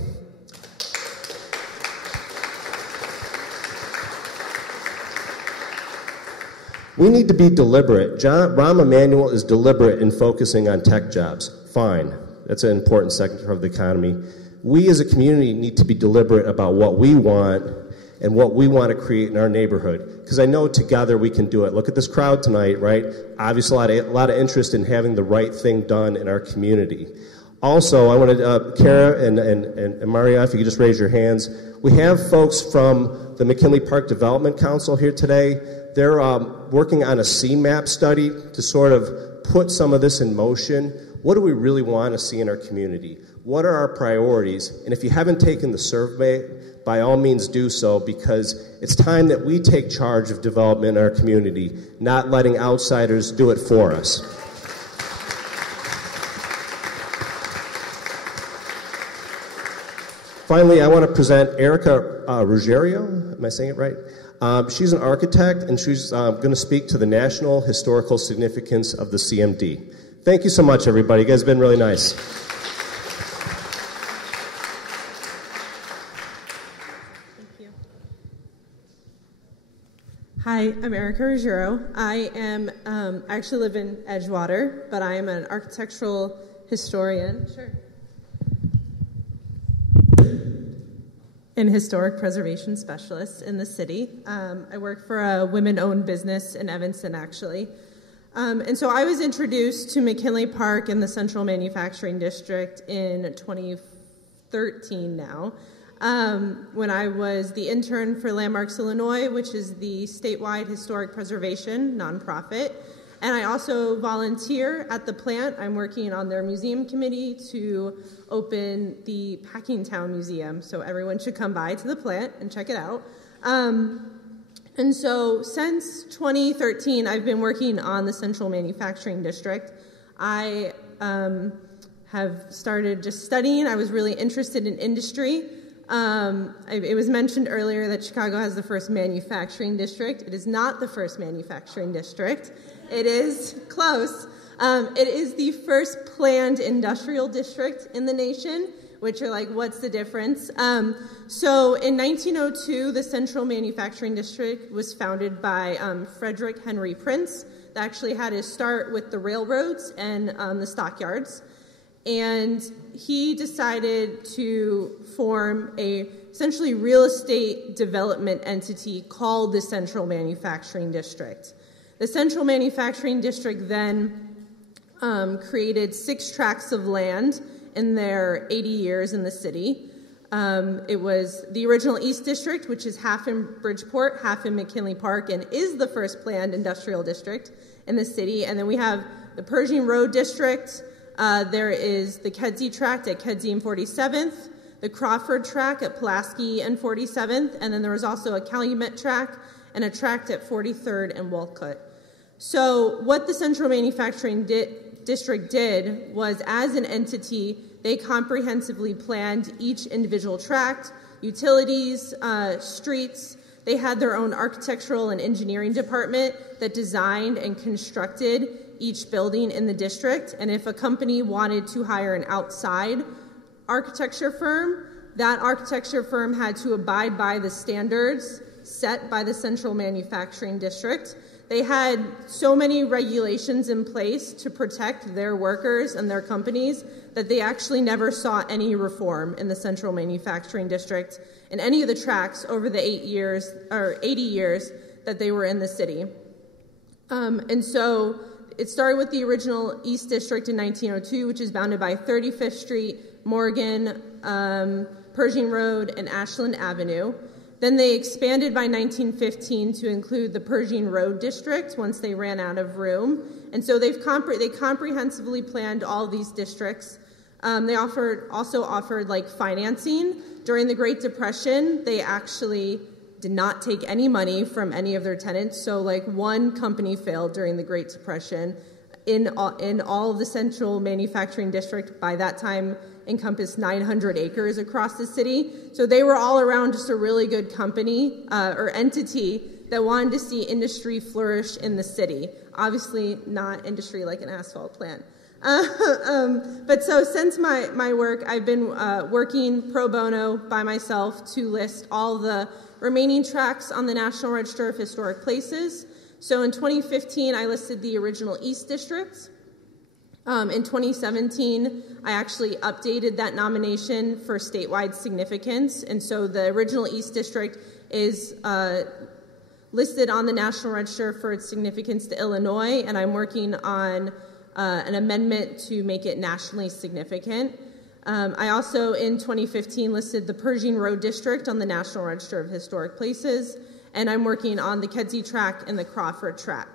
We need to be deliberate. Rahm Emanuel is deliberate in focusing on tech jobs. Fine. That's an important sector of the economy. We as a community need to be deliberate about what we want and what we want to create in our neighborhood. Because I know together we can do it. Look at this crowd tonight, right? Obviously a lot of interest in having the right thing done in our community. Also, I wanted Kara and Maria, if you could just raise your hands. We have folks from the McKinley Park Development Council here today. They're working on a CMAP study to sort of put some of this in motion. What do we really want to see in our community? What are our priorities? And if you haven't taken the survey, by all means do so, because it's time that we take charge of development in our community, not letting outsiders do it for us. Finally, I want to present Erica Ruggiero. Am I saying it right? She's an architect, and she's going to speak to the national historical significance of the CMD. Thank you so much, everybody. You guys have been really nice. Thank you. Hi, I'm Erica Ruggiero. I actually live in Edgewater, but I am an architectural historian. Sure. And historic preservation specialist in the city. I work for a women-owned business in Evanston, actually. And so I was introduced to McKinley Park in the Central Manufacturing District in 2013 now, when I was the intern for Landmarks Illinois, which is the statewide historic preservation nonprofit. And I also volunteer at the plant. I'm working on their museum committee to open the Packingtown Museum, so everyone should come by to the plant and check it out. And so since 2013, I've been working on the Central Manufacturing District. I have started just studying. I was really interested in industry. It was mentioned earlier that Chicago has the first manufacturing district. It is not the first manufacturing district. It is close. It is the first planned industrial district in the nation, which are like, what's the difference? So in 1902, the Central Manufacturing District was founded by Frederick Henry Prince, that actually had his start with the railroads and the stockyards. And he decided to form a essentially real estate development entity called the Central Manufacturing District. The Central Manufacturing District then created 6 tracts of land in their 80 years in the city. It was the original East District, which is half in Bridgeport, half in McKinley Park, and is the first planned industrial district in the city. And then we have the Pershing Road District. There is the Kedzie tract at Kedzie and 47th, the Crawford tract at Pulaski and 47th, and then there was also a Calumet tract and a tract at 43rd and Walcott. So what the Central Manufacturing District did was, as an entity, they comprehensively planned each individual tract, utilities, streets. They had their own architectural and engineering department that designed and constructed each building in the district. And if a company wanted to hire an outside architecture firm, that architecture firm had to abide by the standards set by the Central Manufacturing District. They had so many regulations in place to protect their workers and their companies that they actually never saw any reform in the Central Manufacturing District in any of the tracts over the 80 years that they were in the city. And so it started with the original East District in 1902, which is bounded by 35th Street, Morgan, Pershing Road, and Ashland Avenue. Then they expanded by 1915 to include the Pershing Road District once they ran out of room. And so they comprehensively planned all these districts. They also offered like financing. During the Great Depression, they actually did not take any money from any of their tenants. So like one company failed during the Great Depression. In all of the Central Manufacturing District, by that time, encompassed 900 acres across the city. So they were all around just a really good company or entity that wanted to see industry flourish in the city. Obviously not industry like an asphalt plant. But so since my work, I've been working pro bono by myself to list all the remaining tracts on the National Register of Historic Places. So in 2015, I listed the original East District. In 2017, I actually updated that nomination for statewide significance, and so the original East District is listed on the National Register for its significance to Illinois, and I'm working on an amendment to make it nationally significant. I also, in 2015, listed the Pershing Road District on the National Register of Historic Places, and I'm working on the Kedzie Track and the Crawford Track.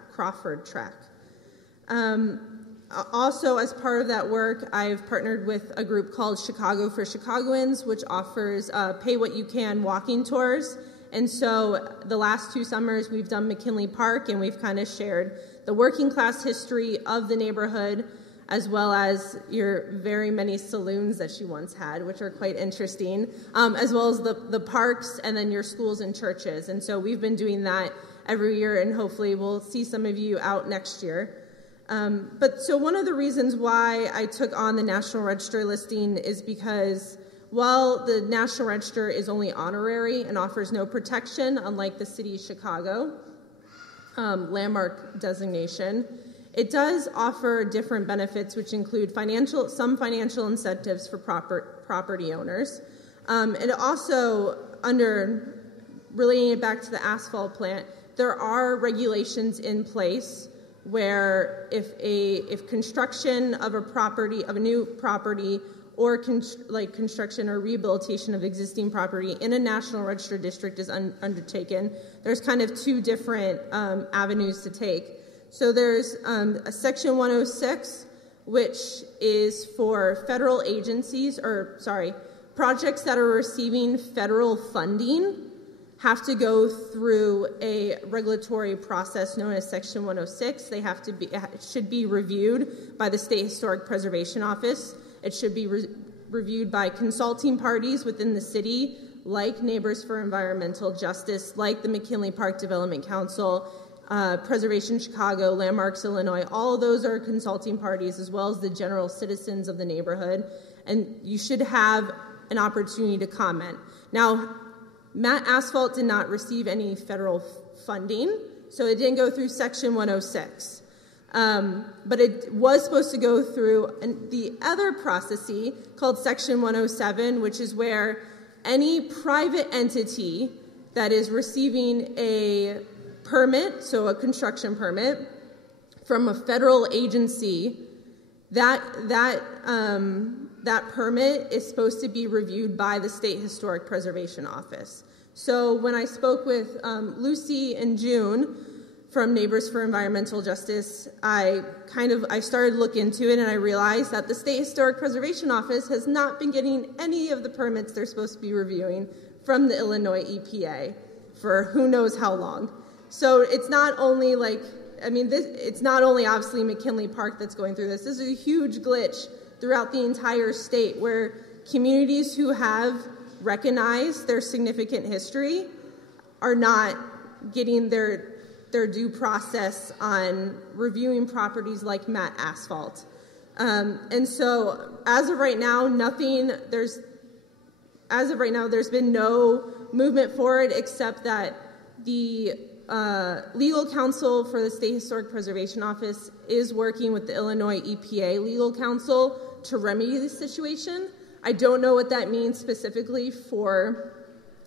Also, as part of that work, I've partnered with a group called Chicago for Chicagoans, which offers pay-what-you-can walking tours. And so the last 2 summers, we've done McKinley Park, and we've kind of shared the working class history of the neighborhood, as well as your very many saloons that she once had, which are quite interesting, as well as the parks and then your schools and churches. And so we've been doing that every year, and hopefully we'll see some of you out next year. But so one of the reasons why I took on the National Register listing is because while the National Register is only honorary and offers no protection, unlike the City of Chicago landmark designation, it does offer different benefits, which include some financial incentives for property owners. And also, relating it back to the asphalt plant, there are regulations in place where if construction of a new property or construction or rehabilitation of existing property in a National Register district is undertaken, there's kind of 2 different avenues to take. So there's a Section 106, which is for federal agencies, projects that are receiving federal funding have to go through a regulatory process known as Section 106. It should be reviewed by the State Historic Preservation Office. It should be reviewed by consulting parties within the city, like Neighbors for Environmental Justice, like the McKinley Park Development Council, Preservation Chicago, Landmarks Illinois. All of those are consulting parties, as well as the general citizens of the neighborhood. And you should have an opportunity to comment. Now, MAT Asphalt did not receive any federal funding, so it didn't go through Section 106. But it was supposed to go through the other process called Section 107, which is where any private entity that is receiving a permit, so a construction permit, from a federal agency, that permit is supposed to be reviewed by the State Historic Preservation Office. So when I spoke with Lucy in June from Neighbors for Environmental Justice, I started to look into it, and I realized that the State Historic Preservation Office has not been getting any of the permits they're supposed to be reviewing from the Illinois EPA for who knows how long. So it's not only it's not only obviously McKinley Park that's going through this. This is a huge glitch throughout the entire state, where communities who have recognized their significant history are not getting their due process on reviewing properties like MAT Asphalt. And so as of right now, there's been no movement forward, except that the legal counsel for the State Historic Preservation Office is working with the Illinois EPA legal counsel to remedy the situation. I don't know what that means specifically for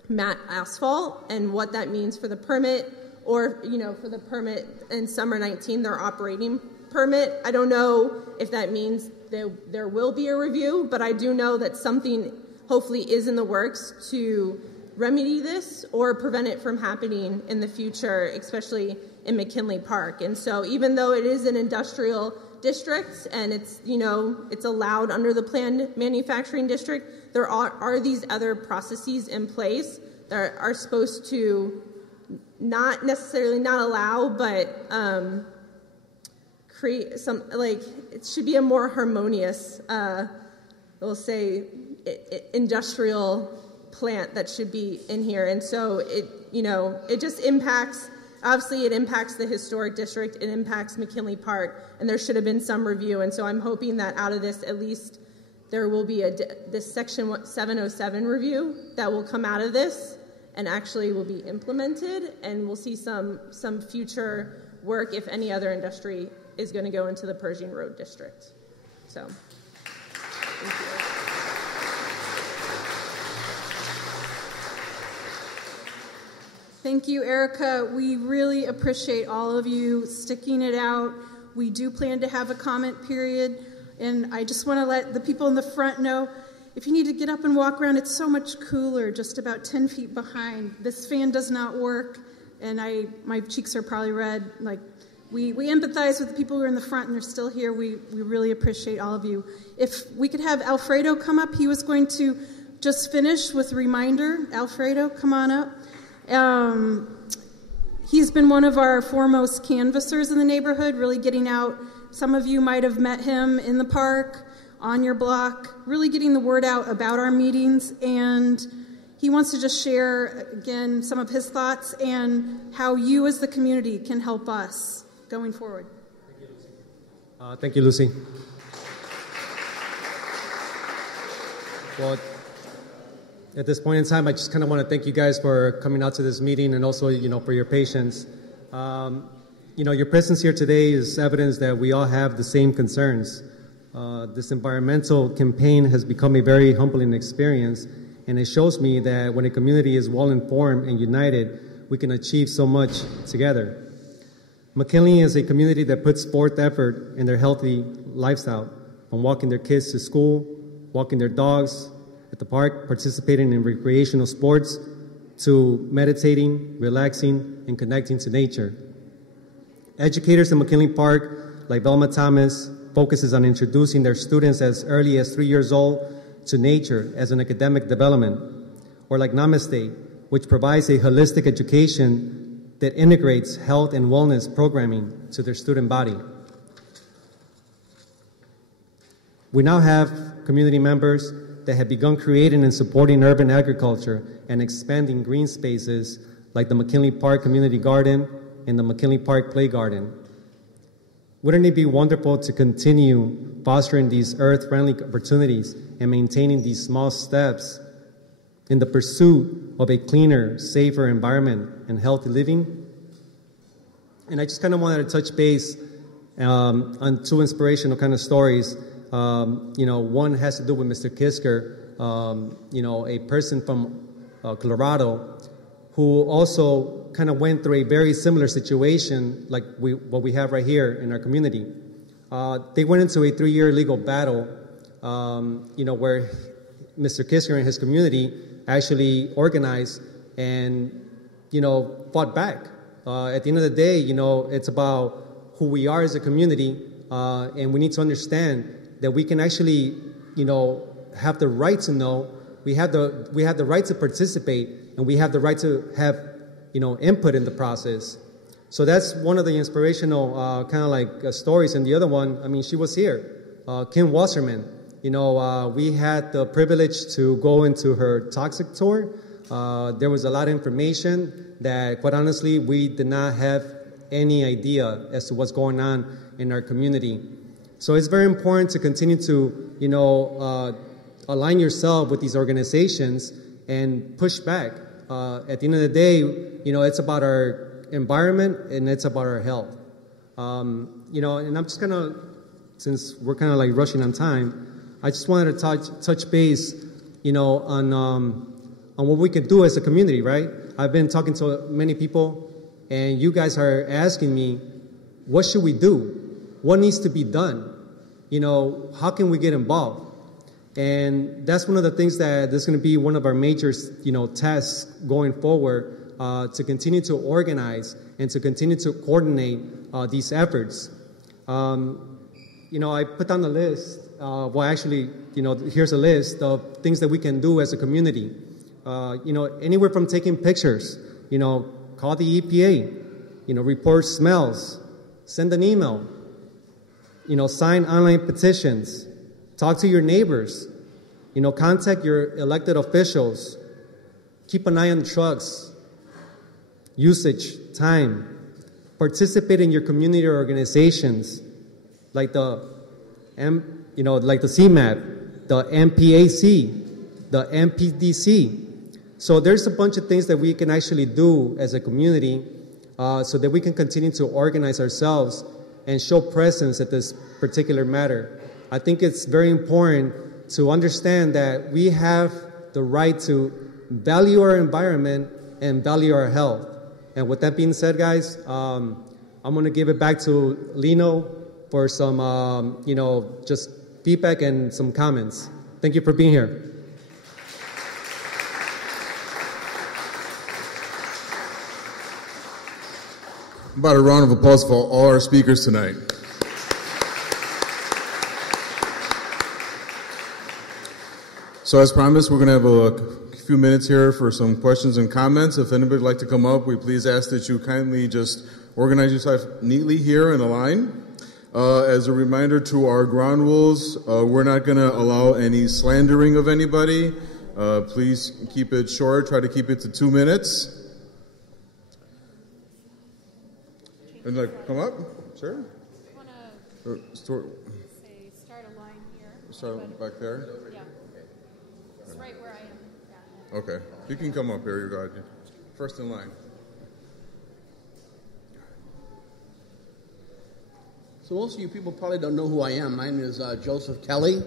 MAT Asphalt and what that means for the permit, or for the permit in summer 19, their operating permit. I don't know if that means there will be a review, but I do know that something hopefully is in the works to remedy this or prevent it from happening in the future, especially in McKinley Park. And so even though it is an industrial district and it's allowed under the planned manufacturing district, there are these other processes in place that are supposed to not necessarily not allow, but create some, it should be a more harmonious it'll say industrial plant that should be in here. And so it just impacts, obviously it impacts the historic district, it impacts McKinley Park, and there should have been some review. And so I'm hoping that out of this, at least there will be this Section 707 review that will come out of this and actually will be implemented, and we'll see some future work if any other industry is going to go into the Pershing Road district. So, thank you. Thank you, Erica. We really appreciate all of you sticking it out. We do plan to have a comment period, and I just want to let the people in the front know, if you need to get up and walk around, it's so much cooler just about 10 feet behind. This fan does not work, and my cheeks are probably red. Like, we empathize with the people who are in the front and they're still here. We really appreciate all of you. If we could have Alfredo come up, he was going to just finish with a reminder. Alfredo, come on up. He's been one of our foremost canvassers in the neighborhood, really getting out. Some of you might have met him in the park, on your block, really getting the word out about our meetings. And he wants to just share, again, some of his thoughts and how you as the community can help us going forward. Thank you, Lucy. Well, at this point in time, I just kind of want to thank you guys for coming out to this meeting and also, for your patience. Your presence here today is evidence that we all have the same concerns. This environmental campaign has become a very humbling experience, and it shows me that when a community is well-informed and united, we can achieve so much together. McKinley is a community that puts forth effort in their healthy lifestyle, from walking their kids to school, walking their dogs at the park, participating in recreational sports, to meditating, relaxing, and connecting to nature. Educators in McKinley Park, like Velma Thomas, focuses on introducing their students as early as 3 years old to nature as an academic development, or like Namaste, which provides a holistic education that integrates health and wellness programming to their student body. We now have community members that have begun creating and supporting urban agriculture and expanding green spaces like the McKinley Park Community Garden and the McKinley Park Play Garden. Wouldn't it be wonderful to continue fostering these earth-friendly opportunities and maintaining these small steps in the pursuit of a cleaner, safer environment and healthy living? And I just kind of wanted to touch base on two inspirational kind of stories. One has to do with Mr. Kisker, a person from Colorado who also kind of went through a very similar situation like what we have right here in our community. They went into a 3-year legal battle, where Mr. Kisker and his community actually organized and, fought back. At the end of the day, it's about who we are as a community, and we need to understand that we can actually, have the right to know, we have the right to participate, and we have the right to have, input in the process. So that's one of the inspirational kind of like stories. And the other one, she was here, Kim Wasserman. We had the privilege to go into her toxic tour. There was a lot of information that, quite honestly, we did not have any idea as to what's going on in our community. So it's very important to continue to, align yourself with these organizations and push back. At the end of the day, it's about our environment and it's about our health. And I'm just gonna, since we're kind of like rushing on time, I just wanted to touch base, on what we can do as a community, right? I've been talking to many people, and you guys are asking me, what should we do? What needs to be done? How can we get involved? And that's one of the things that's going to be one of our major, tasks going forward, to continue to organize and to continue to coordinate these efforts. I put down the list. Here's a list of things that we can do as a community. Anywhere from taking pictures, call the EPA, report smells, send an email, sign online petitions, talk to your neighbors, Contact your elected officials. Keep an eye on trucks, usage, time. Participate in your community organizations, like the CMAT, the MPAC, the MPDC. So there's a bunch of things that we can actually do as a community so that we can continue to organize ourselves and show presence at this particular matter. I think it's very important to understand that we have the right to value our environment and value our health. And with that being said, guys, I'm going to give it back to Lino for some, just feedback and some comments. Thank you for being here. About a round of applause for all our speakers tonight. So as promised, we're going to have a few minutes here for some questions and comments. If anybody would like to come up, we please ask that you kindly just organize yourself neatly here in a line. As a reminder to our ground rules, we're not going to allow any slandering of anybody. Please keep it short. Try to keep it to 2 minutes. And come up, sure. Want to start a line here. Start back there. Yeah, it's right where I am. Yeah. Okay, you can come up here. You got it. First in line. So most of you people probably don't know who I am. My name is Joseph Kelly.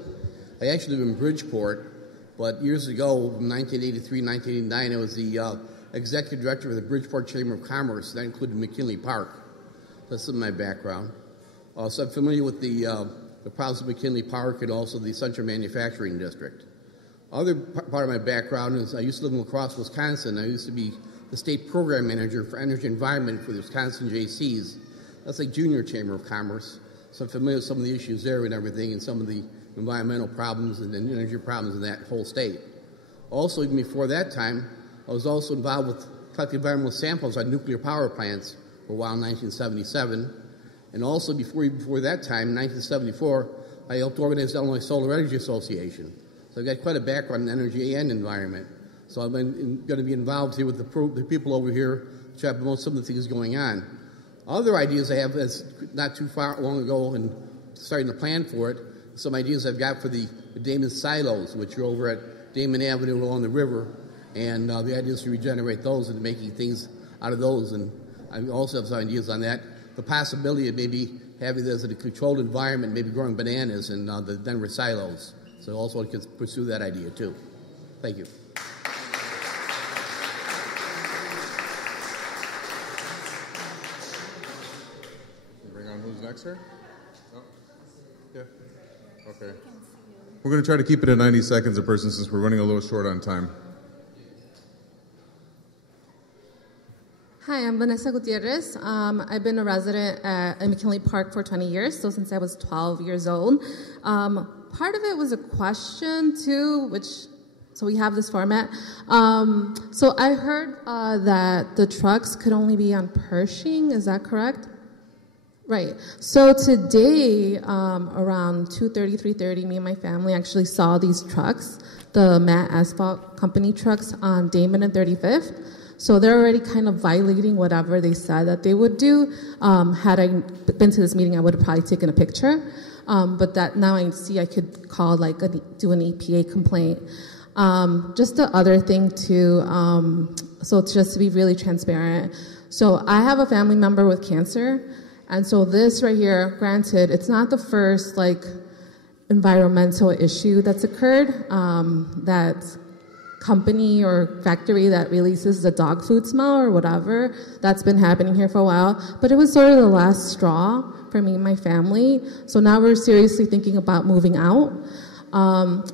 I actually live in Bridgeport, but years ago, 1983, 1989, I was the executive director of the Bridgeport Chamber of Commerce. That included McKinley Park. That's my background. So I'm familiar with the problems of McKinley Park and also the Central Manufacturing District. Other part of my background is I used to live in La Crosse, Wisconsin. I used to be the state program manager for energy and environment for the Wisconsin JCs. That's like junior chamber of commerce. So I'm familiar with some of the issues there and everything and some of the environmental problems and energy problems in that whole state. Also, even before that time, I was also involved with collecting environmental samples on nuclear power plants for a while in 1977. And also before that time, in 1974, I helped organize the Illinois Solar Energy Association. So I've got quite a background in energy and environment. So I'm going to be involved here with the people over here to try to promote some of the things going on. Other ideas I have is not too long ago and starting to plan for it, some ideas I've got for the Damon silos, which are over at Damon Avenue along the river. And the idea is to regenerate those and making things out of those. And I also have some ideas on that. The possibility of maybe having this in a controlled environment, maybe growing bananas in the Denver silos. So also I could pursue that idea too. Thank you. Bring on who's next here? Oh. Yeah. Okay. We're going to try to keep it at 90 seconds a person since we're running a little short on time. Hi, I'm Vanessa Gutierrez. I've been a resident at McKinley Park for 20 years, so since I was 12 years old. Part of it was a question, too, so we have this format. So I heard that the trucks could only be on Pershing, is that correct? Right. So today, around 2:30, 3:30, me and my family actually saw these trucks, the MAT Asphalt company trucks on Damon and 35th. So they're already kind of violating whatever they said that they would do. Had I been to this meeting, I would have probably taken a picture. But that now I see I could call, do an EPA complaint. Just the other thing too, so just to be really transparent. So I have a family member with cancer. And so this right here, granted, it's not the first environmental issue that's occurred, that company or factory that releases the dog food smell or whatever, that's been happening here for a while. But it was sort of the last straw for me and my family. So now we're seriously thinking about moving out.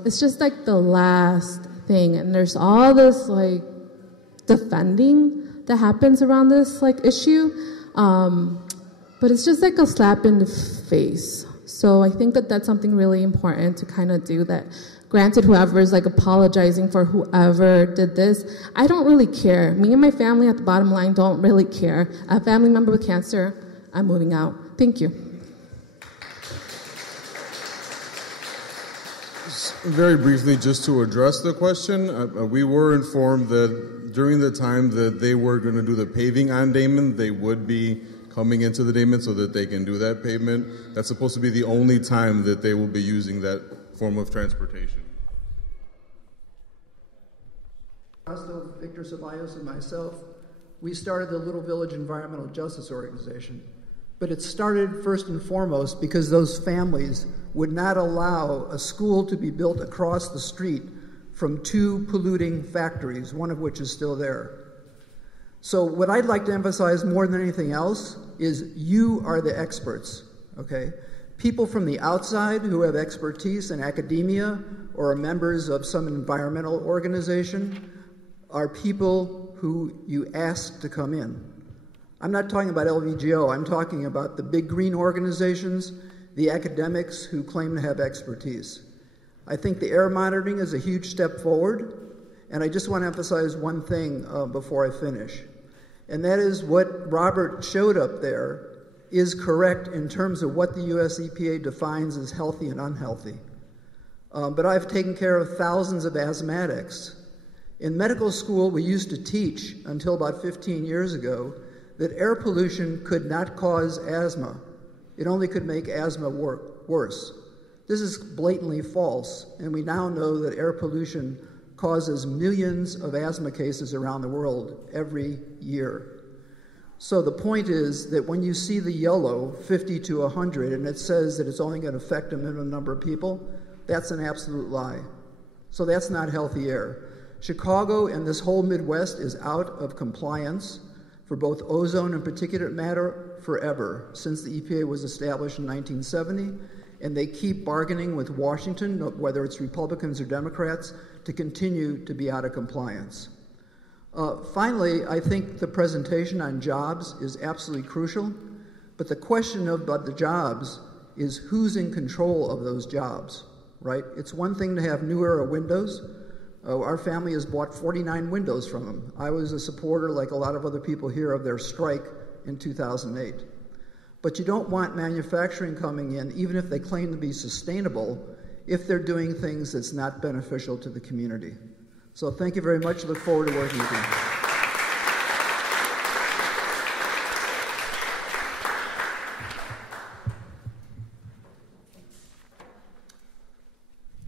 It's just the last thing. And there's all this defending that happens around this issue. But it's just a slap in the face. So I think that that's something really important to kind of do that. Granted, whoever is apologizing for whoever did this, I don't really care. Me and my family at the bottom line don't really care. A family member with cancer, I'm moving out. Thank you. Very briefly, just to address the question, we were informed that during the time that they were going to do the paving on Damon, they would be coming into the Damon so that they can do that pavement. That's supposed to be the only time that they will be using that form of transportation. Victor Ceballos and myself, we started the Little Village Environmental Justice Organization. But it started first and foremost because those families would not allow a school to be built across the street from two polluting factories, one of which is still there. So what I'd like to emphasize more than anything else is you are the experts, okay? People from the outside who have expertise in academia or are members of some environmental organization are people who you ask to come in. I'm not talking about LVGO, I'm talking about the big green organizations, the academics who claim to have expertise. I think the air monitoring is a huge step forward, and I just want to emphasize one thing before I finish. And that is what Robert showed up there is correct in terms of what the US EPA defines as healthy and unhealthy. But I've taken care of thousands of asthmatics. In medical school, we used to teach, until about 15 years ago, that air pollution could not cause asthma. It only could make asthma worse. This is blatantly false, and we now know that air pollution causes millions of asthma cases around the world every year. So the point is that when you see the yellow, 50 to 100, and it says that it's only going to affect a minimum number of people, that's an absolute lie. So that's not healthy air. Chicago and this whole Midwest is out of compliance for both ozone and particulate matter forever, since the EPA was established in 1970, and they keep bargaining with Washington, whether it's Republicans or Democrats, to continue to be out of compliance. Finally, I think the presentation on jobs is absolutely crucial, but the question about the jobs is who's in control of those jobs, right? It's one thing to have New Era windows. Our family has bought 49 windows from them. I was a supporter, like a lot of other people here, of their strike in 2008. But you don't want manufacturing coming in, even if they claim to be sustainable, if they're doing things that's not beneficial to the community. So thank you very much. Look forward to working with you.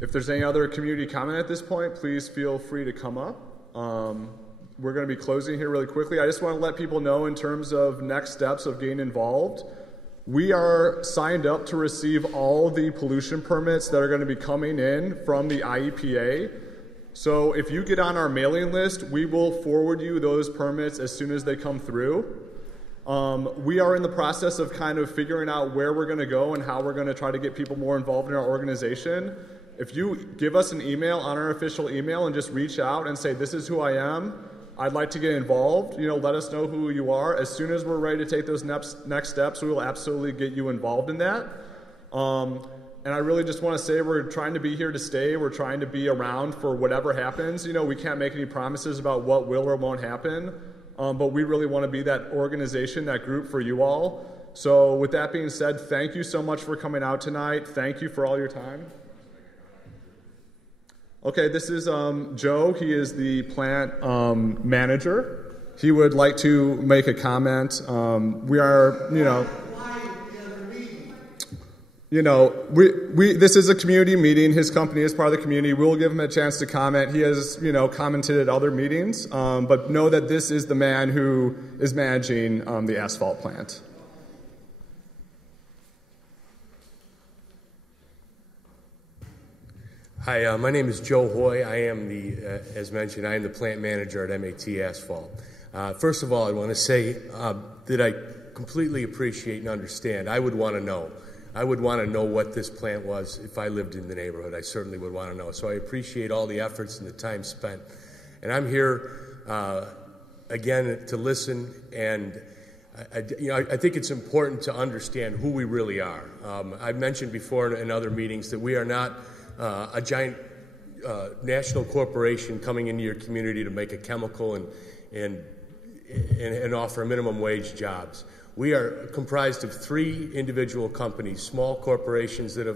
If there's any other community comment at this point, please feel free to come up. We're going to be closing here really quickly. I just want to let people know in terms of next steps of getting involved. We are signed up to receive all the pollution permits that are going to be coming in from the IEPA. So if you get on our mailing list, we will forward you those permits as soon as they come through. We are in the process of kind of figuring out where we're going to go and how we're going to try to get people more involved in our organization. If you give us an email on our official email and just reach out and say, this is who I am, I'd like to get involved, let us know who you are. As soon as we're ready to take those next steps, we will absolutely get you involved in that. And I really just want to say we're trying to be here to stay. We're trying to be around for whatever happens. We can't make any promises about what will or won't happen, but we really want to be that organization, that group for you all. So with that being said, thank you so much for coming out tonight. Thank you for all your time. Okay, this is Joe. He is the plant manager. He would like to make a comment. We are, this is a community meeting. His company is part of the community. We'll give him a chance to comment. He has, commented at other meetings, but know that this is the man who is managing the asphalt plant. Hi, my name is Joe Hoy. I am as mentioned, I am the plant manager at MAT Asphalt. First of all, I want to say that I completely appreciate and understand. I would want to know. I would want to know what this plant was if I lived in the neighborhood. I certainly would want to know. So I appreciate all the efforts and the time spent. And I'm here, again, to listen. And I think it's important to understand who we really are. I've mentioned before in other meetings that we are not a giant national corporation coming into your community to make a chemical and offer minimum wage jobs. We are comprised of 3 individual companies, small companies that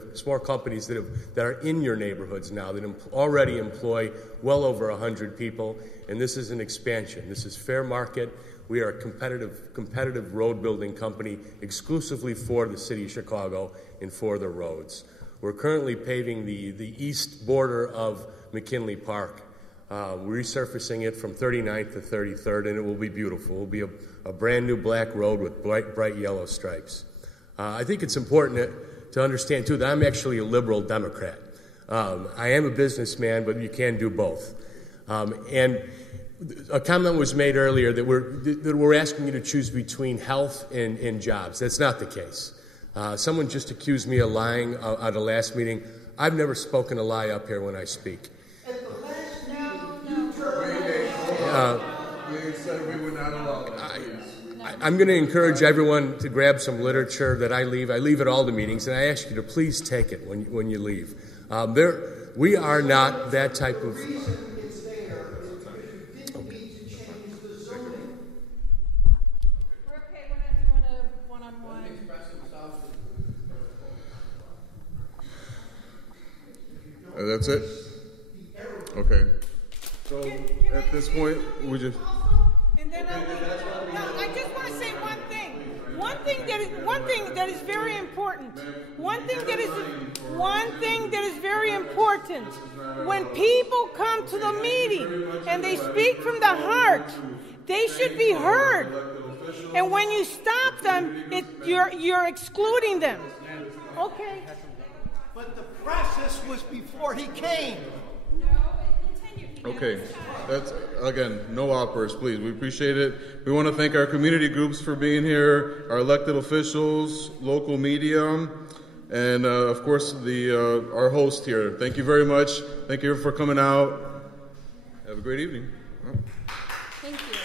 are in your neighborhoods now, that already employ well over 100 people, and this is an expansion. This is fair market. We are a competitive road building company exclusively for the city of Chicago and for the roads. We're currently paving the east border of McKinley Park, resurfacing it from 39th to 33rd, and it will be beautiful. It will be a brand new black road with bright yellow stripes. I think it's important to understand, too, that I'm actually a liberal Democrat. I am a businessman, but you can do both. And a comment was made earlier that we're asking you to choose between health and jobs. That's not the case. Someone just accused me of lying at the last meeting. I've never spoken a lie up here when I speak. I'm going to encourage everyone to grab some literature that I leave. I leave at all the meetings, and I ask you to please take it when you leave. We are not that type of... That's it? Okay. So at this point, we just... And then I just want to say one thing. One thing that is very important. One thing that is very important. When people come to the meeting and they speak from the heart, they should be heard. And when you stop them, you're excluding them. Okay. But the process was before he came. Okay, that's, again, no outbursts, please. We appreciate it. We want to thank our community groups for being here, our elected officials, local media, and, of course, our host here. Thank you very much. Thank you for coming out. Have a great evening. Thank you.